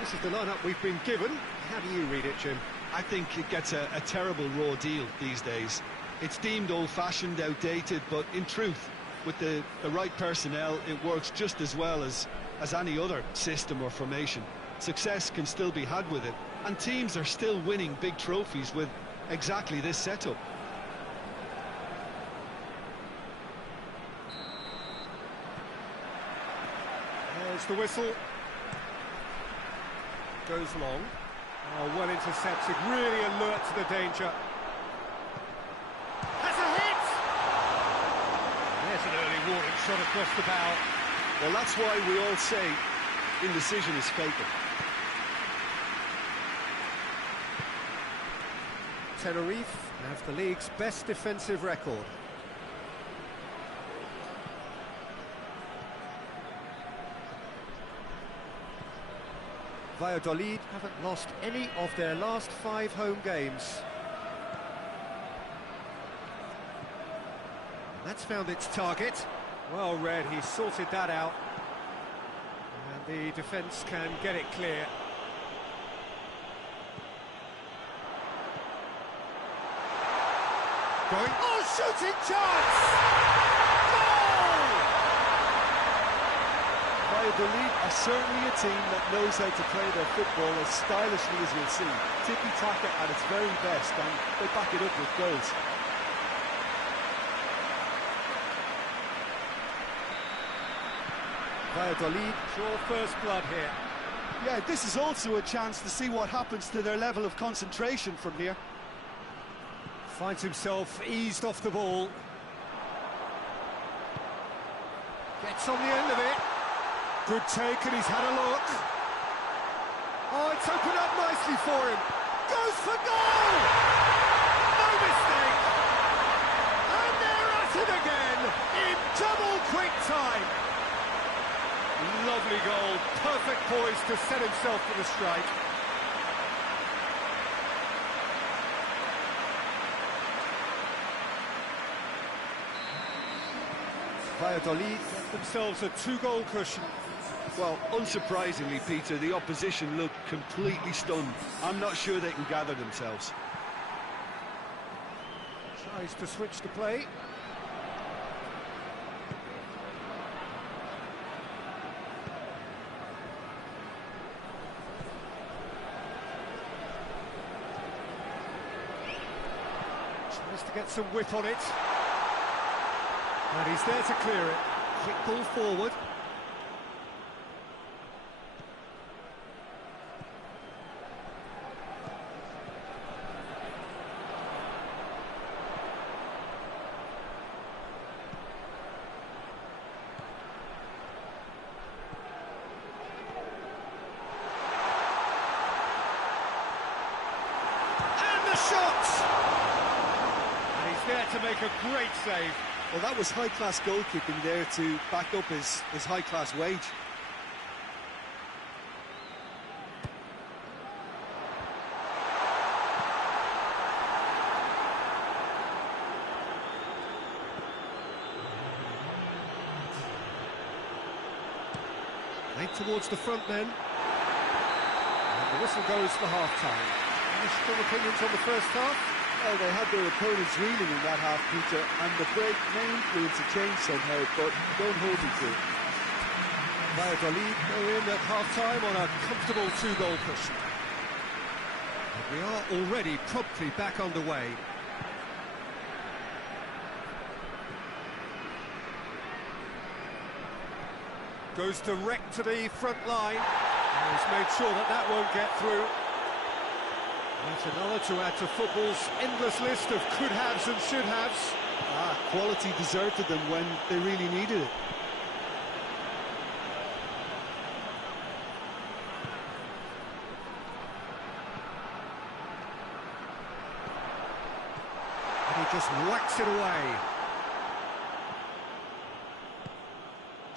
This is the lineup we've been given. How do you read it, Jim? I think it gets a terrible raw deal these days. It's deemed old-fashioned, outdated, but in truth, with the right personnel, it works just as well as any other system or formation. Success can still be had with it, and teams are still winning big trophies with exactly this setup. There's the whistle. Goes long. Oh, well intercepted, really alert to the danger. Has a hit! There's an early warning shot across the bow. Well, that's why we all say indecision is fatal. Tenerife have the league's best defensive record. Valladolid haven't lost any of their last 5 home games. That's found its target. Well read, he sorted that out. And the defence can get it clear. Going, oh, shooting chance! Goal! Valladolid are certainly a team that knows how to play their football as stylishly as we'll see. Tiki-taka at its very best, and they back it up with goals. Valladolid draw first blood here. Yeah, this is also a chance to see what happens to their level of concentration from here. Finds himself eased off the ball. Gets on the end of it. Good take, and he's had a look. Oh, it's opened up nicely for him. Goes for goal! No mistake! And they're at it again in double quick time. Lovely goal, perfect poise to set himself for the strike. Valladolid get themselves a 2-goal cushion. Well, unsurprisingly, Peter, the opposition look completely stunned. I'm not sure they can gather themselves. Tries to switch the play. Tries to get some whip on it. And he's there to clear it. Quick ball forward. Shot! And he's there to make a great save. Well, that was high-class goalkeeping there to back up his high-class wage. Played towards the front then. And the whistle goes for half-time. Any strong opinions on the first half? Well, they had their opponents reeling in that half, Peter, and the break may influence a change somehow, but don't hold me to it. Valladolid go in at half-time on a comfortable 2-goal cushion. And we are already promptly back underway. Goes direct to the front line. And he's made sure that that won't get through. That's another to add to football's endless list of could-haves and should-haves. Quality deserted them when they really needed it. And he just whacks it away.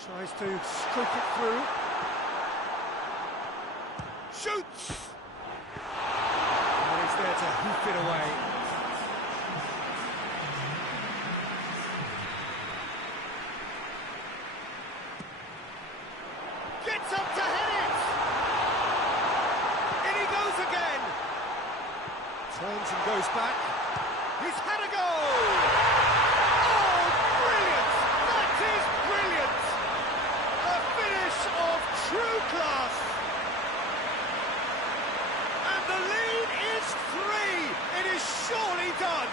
Tries to stroke it through. Shoots! There to hoof it away. Gets up to hit it! In he goes again! Turns and goes back. He's had a goal! Oh, brilliant! That is brilliant! A finish of true class! And the lead is 3! It is surely done!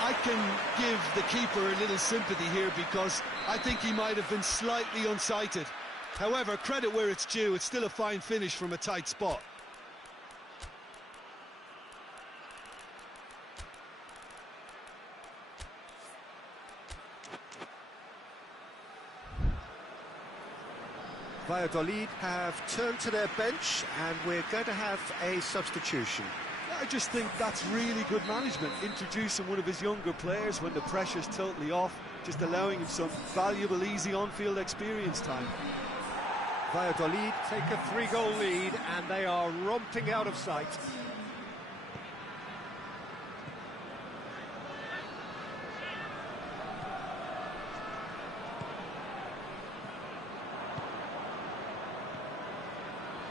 I can give the keeper a little sympathy here because I think he might have been slightly unsighted. However, credit where it's due, it's still a fine finish from a tight spot. Valladolid have turned to their bench and we're going to have a substitution. I just think that's really good management, introducing one of his younger players when the pressure's totally off, just allowing him some valuable, easy on-field experience time. Valladolid take a 3-goal lead and they are romping out of sight.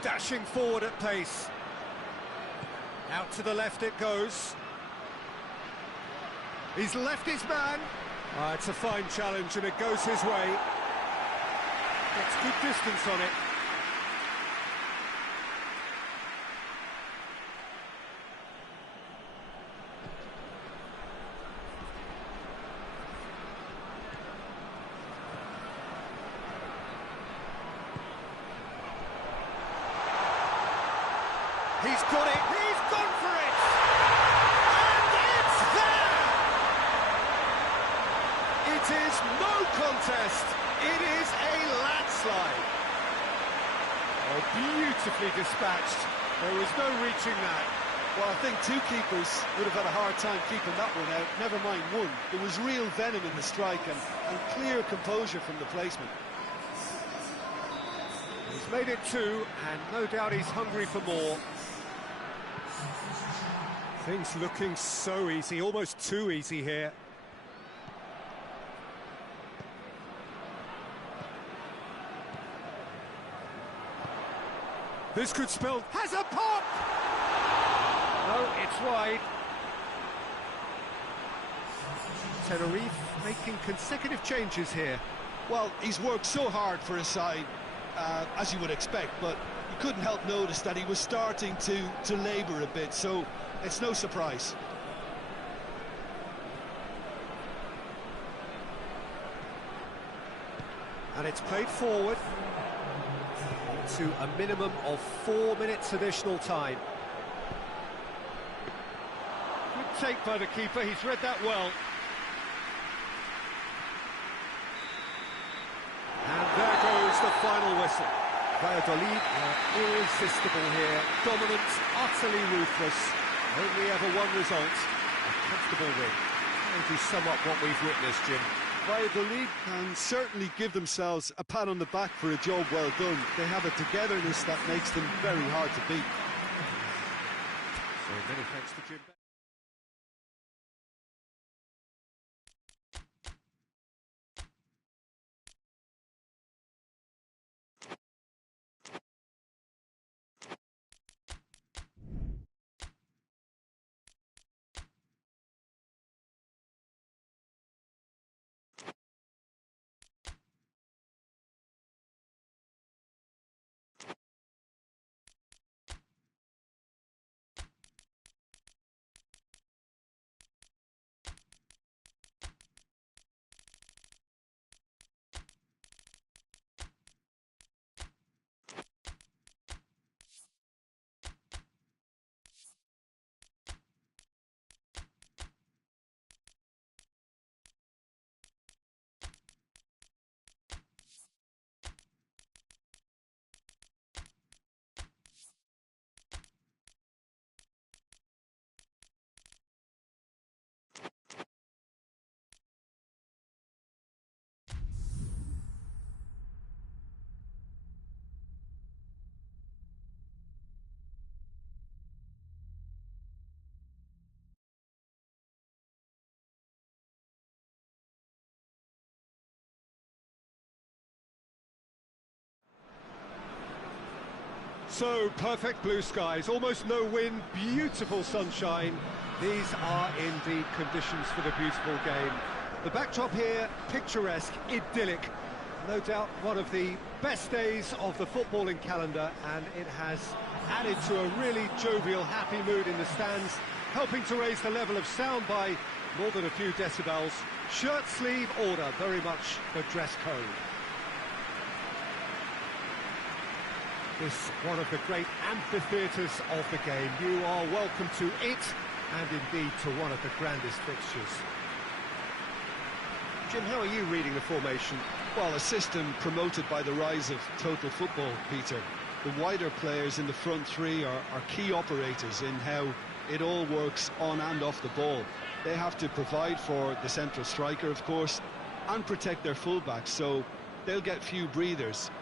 Dashing forward at pace. Out to the left it goes. He's left his man. It's a fine challenge and it goes his way. Gets good distance on it. He's got it, he's gone for it! And it's there! It is no contest, it is a landslide. Oh, beautifully dispatched, there was no reaching that. Well, I think two keepers would have had a hard time keeping that one out, never mind one. There was real venom in the strike and clear composure from the placement. He's made it 2, and no doubt he's hungry for more. Things looking so easy, almost too easy here. This could spell... Has a pop! No, it's wide. Tenerife making consecutive changes here. Well, he's worked so hard for his side, as you would expect, but you couldn't help notice that he was starting to labour a bit, so it's no surprise. And it's played forward to a minimum of 4 minutes additional time. Good take by the keeper, he's read that well. And there goes the final whistle. Valladolid are irresistible here, dominant, utterly ruthless, only ever one result, a comfortable win. How would you sum up what we've witnessed, Jim? Valladolid can certainly give themselves a pat on the back for a job well done. They have a togetherness that makes them very hard to beat. So many thanks to Jim. So, perfect blue skies, almost no wind, beautiful sunshine. These are indeed conditions for the beautiful game. The backdrop here, picturesque, idyllic. No doubt one of the best days of the footballing calendar, and it has added to a really jovial, happy mood in the stands, helping to raise the level of sound by more than a few decibels. Shirt sleeve order, very much the dress code. This one of the great amphitheatres of the game. You are welcome to it, and indeed to one of the grandest fixtures. Jim, how are you reading the formation? Well, a system promoted by the rise of total football, Peter. The wider players in the front three are key operators in how it all works on and off the ball. They have to provide for the central striker, of course, and protect their fullbacks, so they'll get few breathers.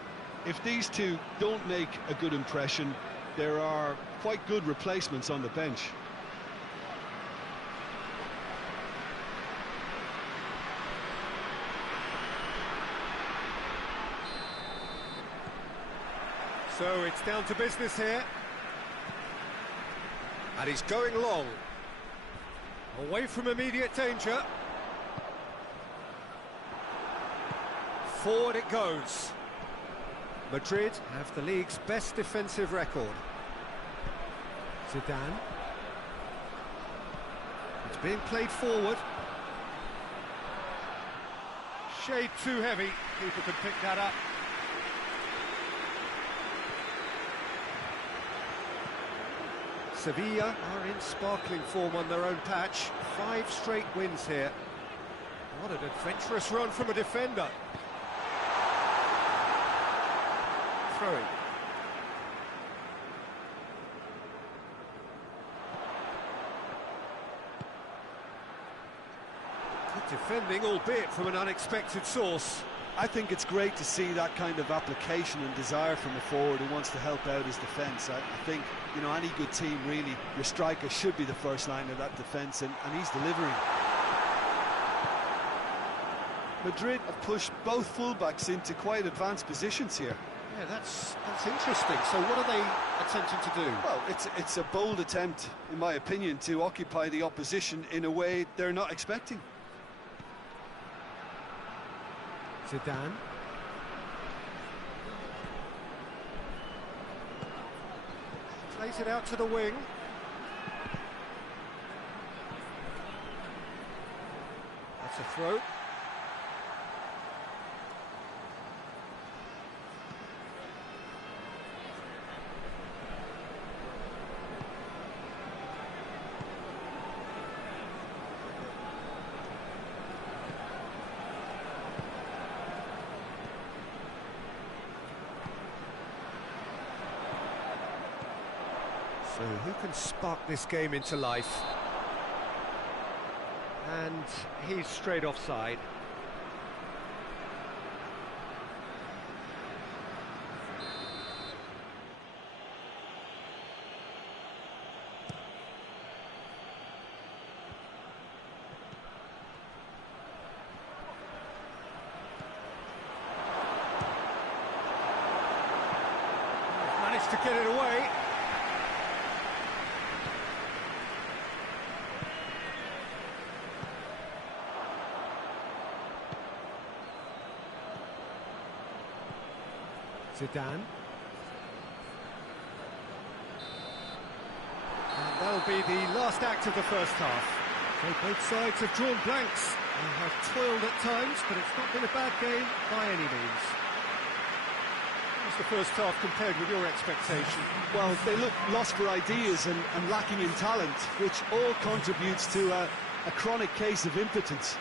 If these two don't make a good impression, there are quite good replacements on the bench. So it's down to business here. And he's going long. Away from immediate danger. Forward it goes. Madrid have the league's best defensive record. Zidane. It's being played forward. Shade too heavy. Keeper can pick that up. Sevilla are in sparkling form on their own patch. 5 straight wins here. What an adventurous run from a defender. Throwing. Good defending, albeit from an unexpected source. I think it's great to see that kind of application and desire from a forward who wants to help out his defence. I think, you know, any good team, really, your striker should be the first line of that defence, and he's delivering. Madrid have pushed both fullbacks into quite advanced positions here. Yeah, that's interesting. So what are they attempting to do? Well, it's a bold attempt, in my opinion, to occupy the opposition in a way they're not expecting. Zidane. Plays it out to the wing. That's a throw. So who can spark this game into life? And he's straight offside. He's managed to get it away. Zidane. And that'll be the last act of the first half. So both sides have drawn blanks and have toiled at times, but it's not been a bad game by any means. How's the first half compared with your expectation? Well, they look lost for ideas and lacking in talent, which all contributes to a chronic case of impotence.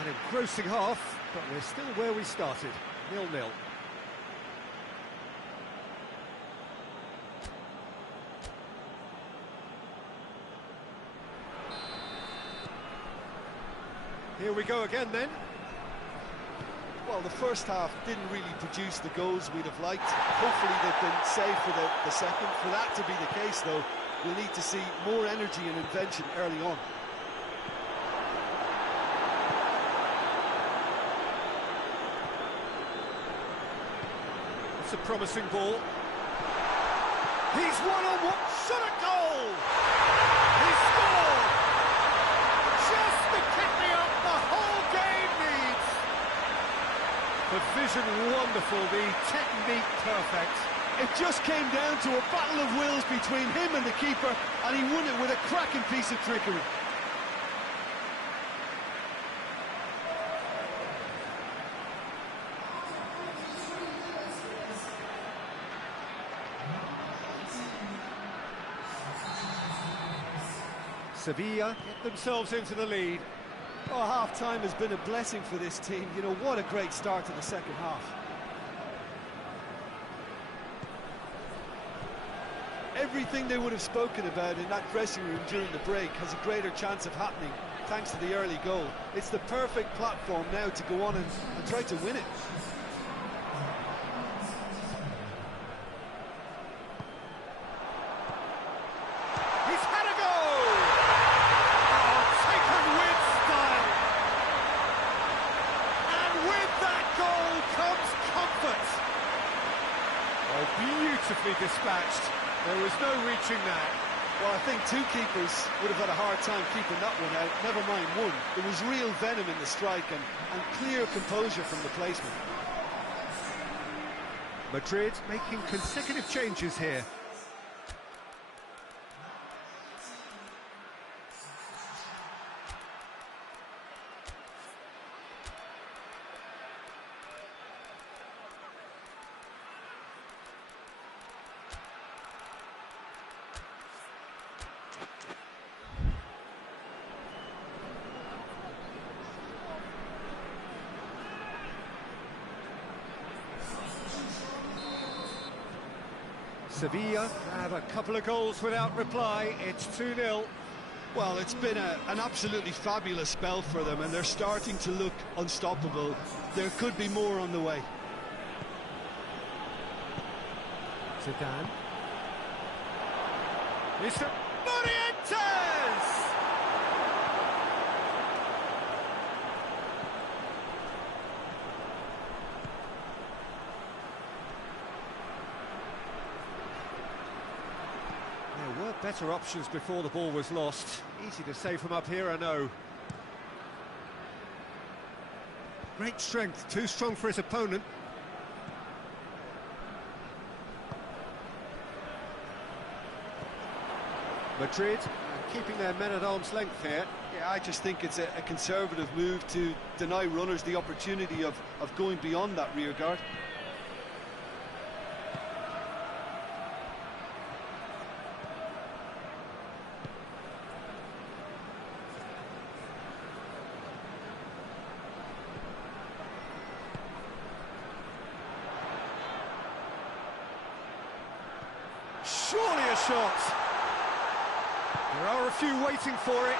An engrossing half, but we're still where we started, 0-0. Here we go again then. Well, the first half didn't really produce the goals we'd have liked. Hopefully they've been saved for the second. For that to be the case, though, we'll need to see more energy and invention early on. It's a promising ball. He's one-on-one. Shot a goal! He scored! Just the pick-me-up the whole game needs. The vision wonderful, the technique perfect. It just came down to a battle of wills between him and the keeper, and he won it with a cracking piece of trickery. Sevilla get themselves into the lead. Oh, half-time has been a blessing for this team. You know, what a great start to the second half. Everything they would have spoken about in that dressing room during the break has a greater chance of happening thanks to the early goal. It's the perfect platform now to go on and try to win it. Beautifully dispatched. There was no reaching that. Well, I think two keepers would have had a hard time keeping that one out, never mind one. There was real venom in the strike and clear composure from the placement. Madrid making consecutive changes here. Sevilla have a couple of goals without reply. It's 2-0. Well, it's been an absolutely fabulous spell for them, and they're starting to look unstoppable. There could be more on the way. Zidane. Mr. Morientes! Better options before the ball was lost. Easy to save from up here, I know. Great strength, too strong for his opponent. Madrid keeping their men at arm's length here. Yeah, I just think it's a conservative move to deny runners the opportunity of going beyond that rear guard. Surely a shot. There are a few waiting for it.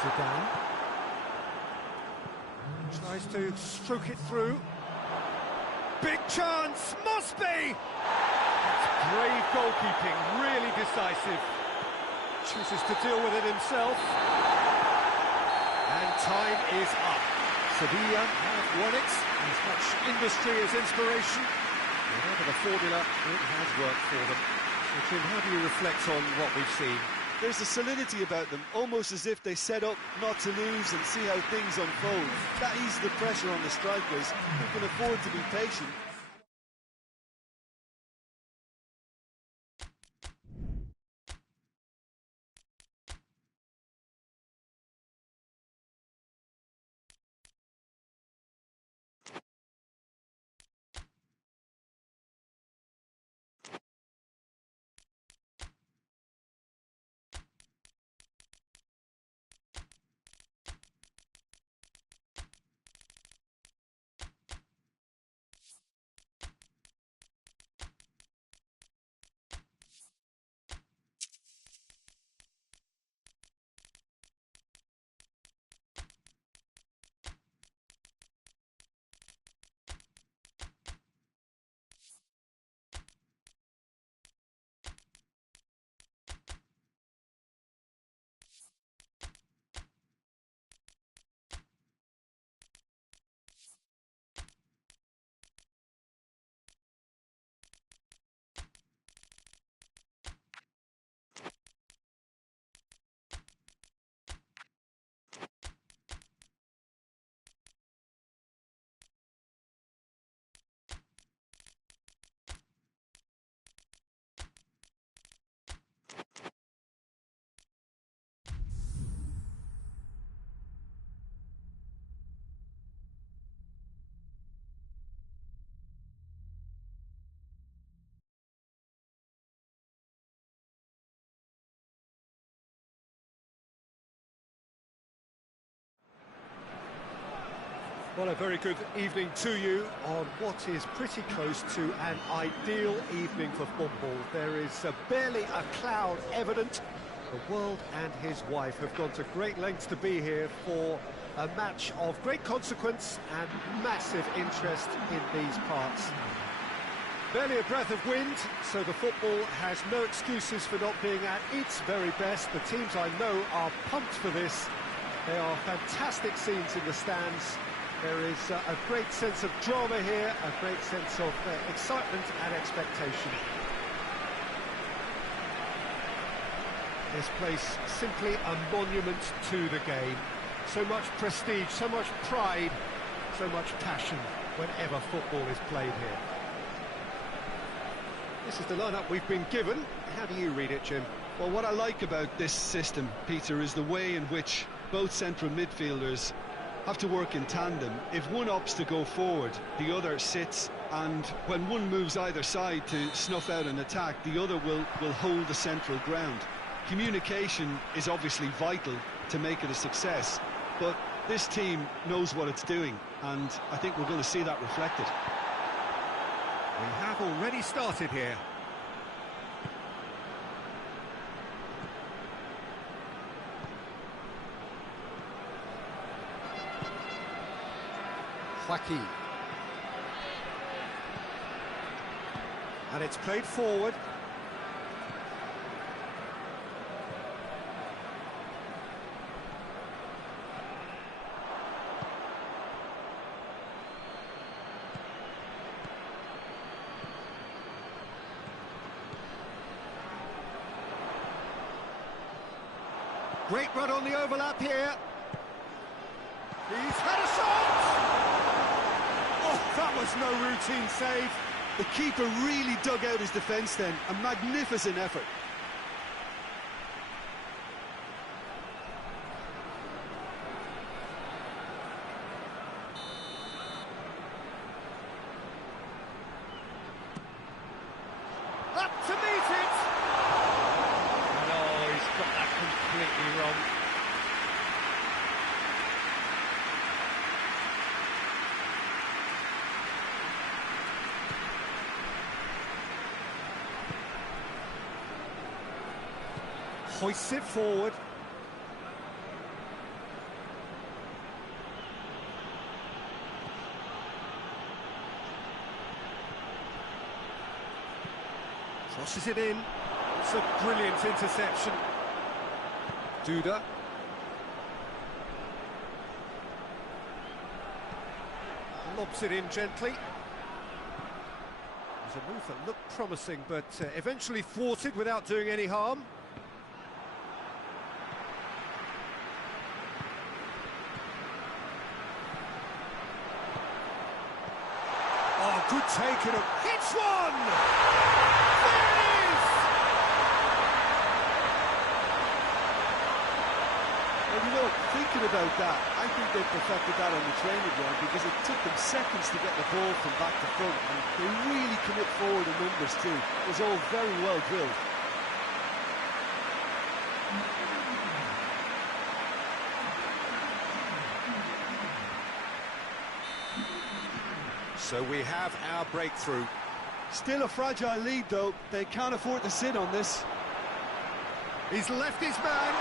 Zidane tries to stroke it through. Big chance, must be! That's brave goalkeeping, really decisive. Chooses to deal with it himself. And time is up. Sevilla have won it. As much industry as inspiration. Whatever the formula, it has worked for them. So, Jim, how do you reflect on what we've seen? There's a solidity about them, almost as if they set up not to lose and see how things unfold. That eases the pressure on the strikers, who can afford to be patient. Well, a very good evening to you on what is pretty close to an ideal evening for football. There is barely a cloud evident. The world and his wife have gone to great lengths to be here for a match of great consequence and massive interest in these parts. Barely a breath of wind, so the football has no excuses for not being at its very best. The teams I know are pumped for this. There are fantastic scenes in the stands. There is a great sense of drama here, a great sense of excitement and expectation. This place simply a monument to the game. So much prestige, so much pride, so much passion whenever football is played here. This is the lineup we've been given. How do you read it, Jim? Well, what I like about this system, Peter, is the way in which both central midfielders have to work in tandem. If one opts to go forward, the other sits, and when one moves either side to snuff out an attack, the other will hold the central ground. Communication is obviously vital to make it a success, but this team knows what it's doing, and I think we're going to see that reflected. We have already started here. Joaquin. And it's played forward. Great run on the overlap here. He's had a shot! Oh, that was no routine save. The keeper really dug out his defence then. A magnificent effort. Up to meet it! No, he's got that completely wrong. Hoists it forward. Crosses it in. It's a brilliant interception. Duda. Lobs it in gently. It was a move that looked promising, but eventually thwarted without doing any harm. Oh, good take and hits one! There it is! Well, you know, thinking about that, I think they perfected that on the training ground because it took them seconds to get the ball from back to front, and they really commit forward in numbers too. It was all very well drilled. So we have our breakthrough. Still a fragile lead though, they can't afford to sit on this. He's left his man.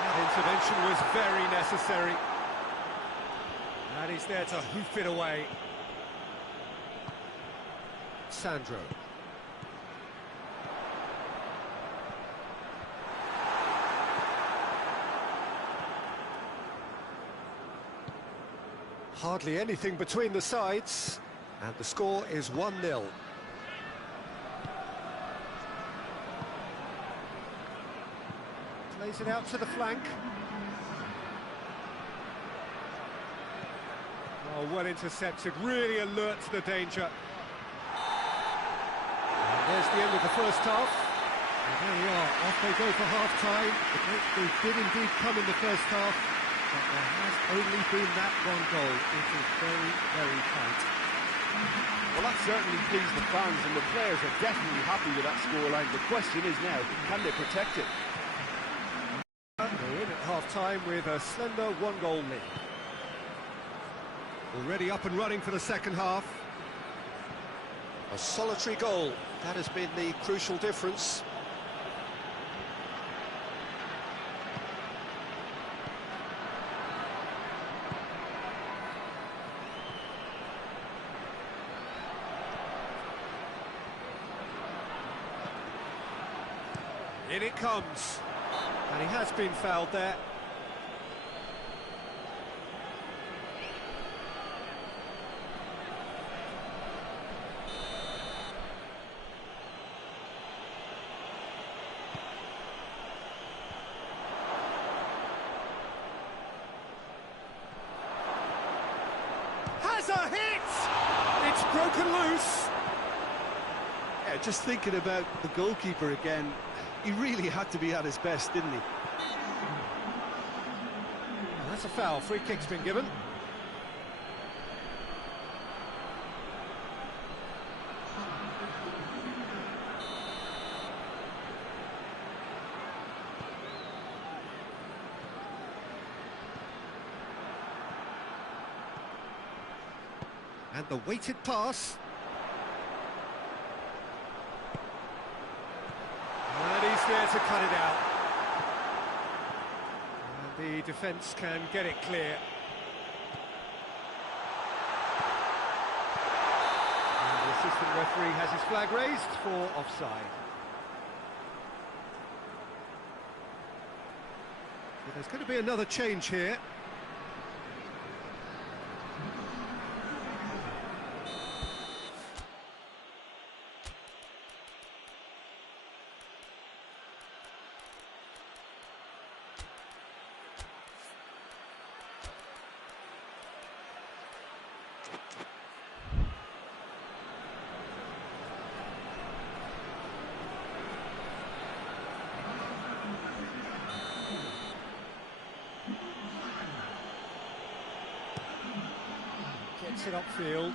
That intervention was very necessary. And he's there to hoof it away. Sandro. Hardly anything between the sides, and the score is 1-0. Plays it out to the flank. Oh, well intercepted, really alert to the danger. And there's the end of the first half. And there we are, off they go for half-time. The breakthrough did indeed come in the first half, but there has only been that one goal. It is very, very tight. Well, that certainly pleased the fans, and the players are definitely happy with that scoreline. The question is now, can they protect it? We're in at half-time with a slender one-goal lead. Already up and running for the second half. A solitary goal, that has been the crucial difference. In it comes, and he has been fouled there. Has a hit! It's broken loose. Yeah, just thinking about the goalkeeper again, he really had to be at his best, didn't he? And that's a foul. Free kick's been given. And the weighted pass. And he's there to cut it out. And the defence can get it clear. And the assistant referee has his flag raised for offside. So there's going to be another change here. gets it upfield.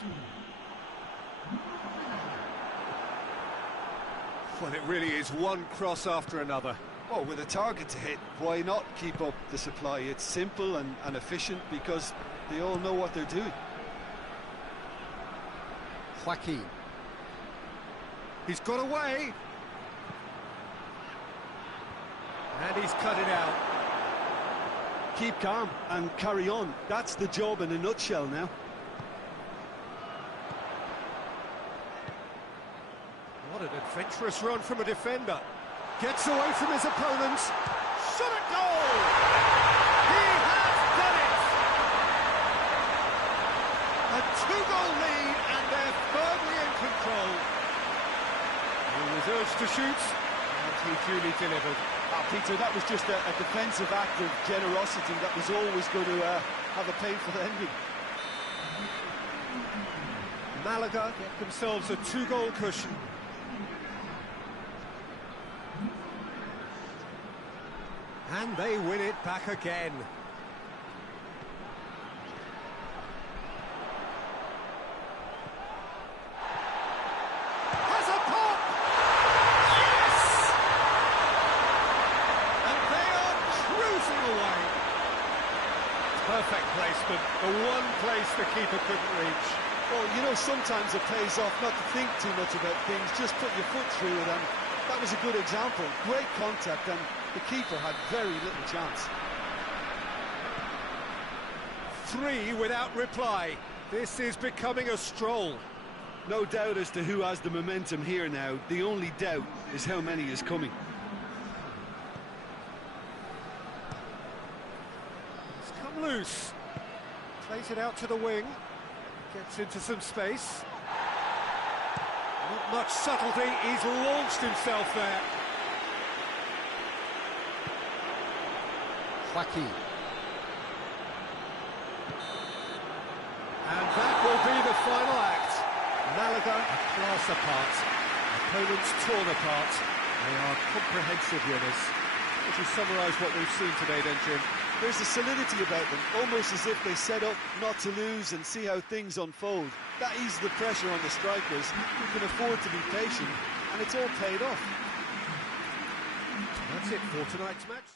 Well, it really is one cross after another. Well, with a target to hit, why not keep up the supply? It's simple and efficient because they all know what they're doing. Joaquin. He's got away. And he's cut it out. Keep calm and carry on. That's the job in a nutshell now. What an adventurous run from a defender. Gets away from his opponents. Shot at goal! He has done it! A two-goal lead, and they're firmly in control. He was urged to shoot, and he duly delivered. Peter, that was just a defensive act of generosity that was always going to have a painful ending. Malaga get themselves a two-goal cushion. And they win it back again. Has a pop! Yes! And they are cruising away. Perfect placement, the one place the keeper couldn't reach. Well, you know, sometimes it pays off not to think too much about things, just put your foot through it, and that was a good example. Great contact, and the keeper had very little chance. 3 without reply. This is becoming a stroll. No doubt as to who has the momentum here now. The only doubt is how many is coming. It's come loose. Plays it out to the wing. Gets into some space. Not much subtlety. He's launched himself there. Joaquin. And that will be the final act. Malaga a class apart. Opponents torn apart. They are comprehensive winners. Would you summarise what we've seen today then, Jim? There's a solidity about them, almost as if they set up not to lose and see how things unfold. That eases the pressure on the strikers, who can afford to be patient, and it's all paid off. That's it for tonight's match.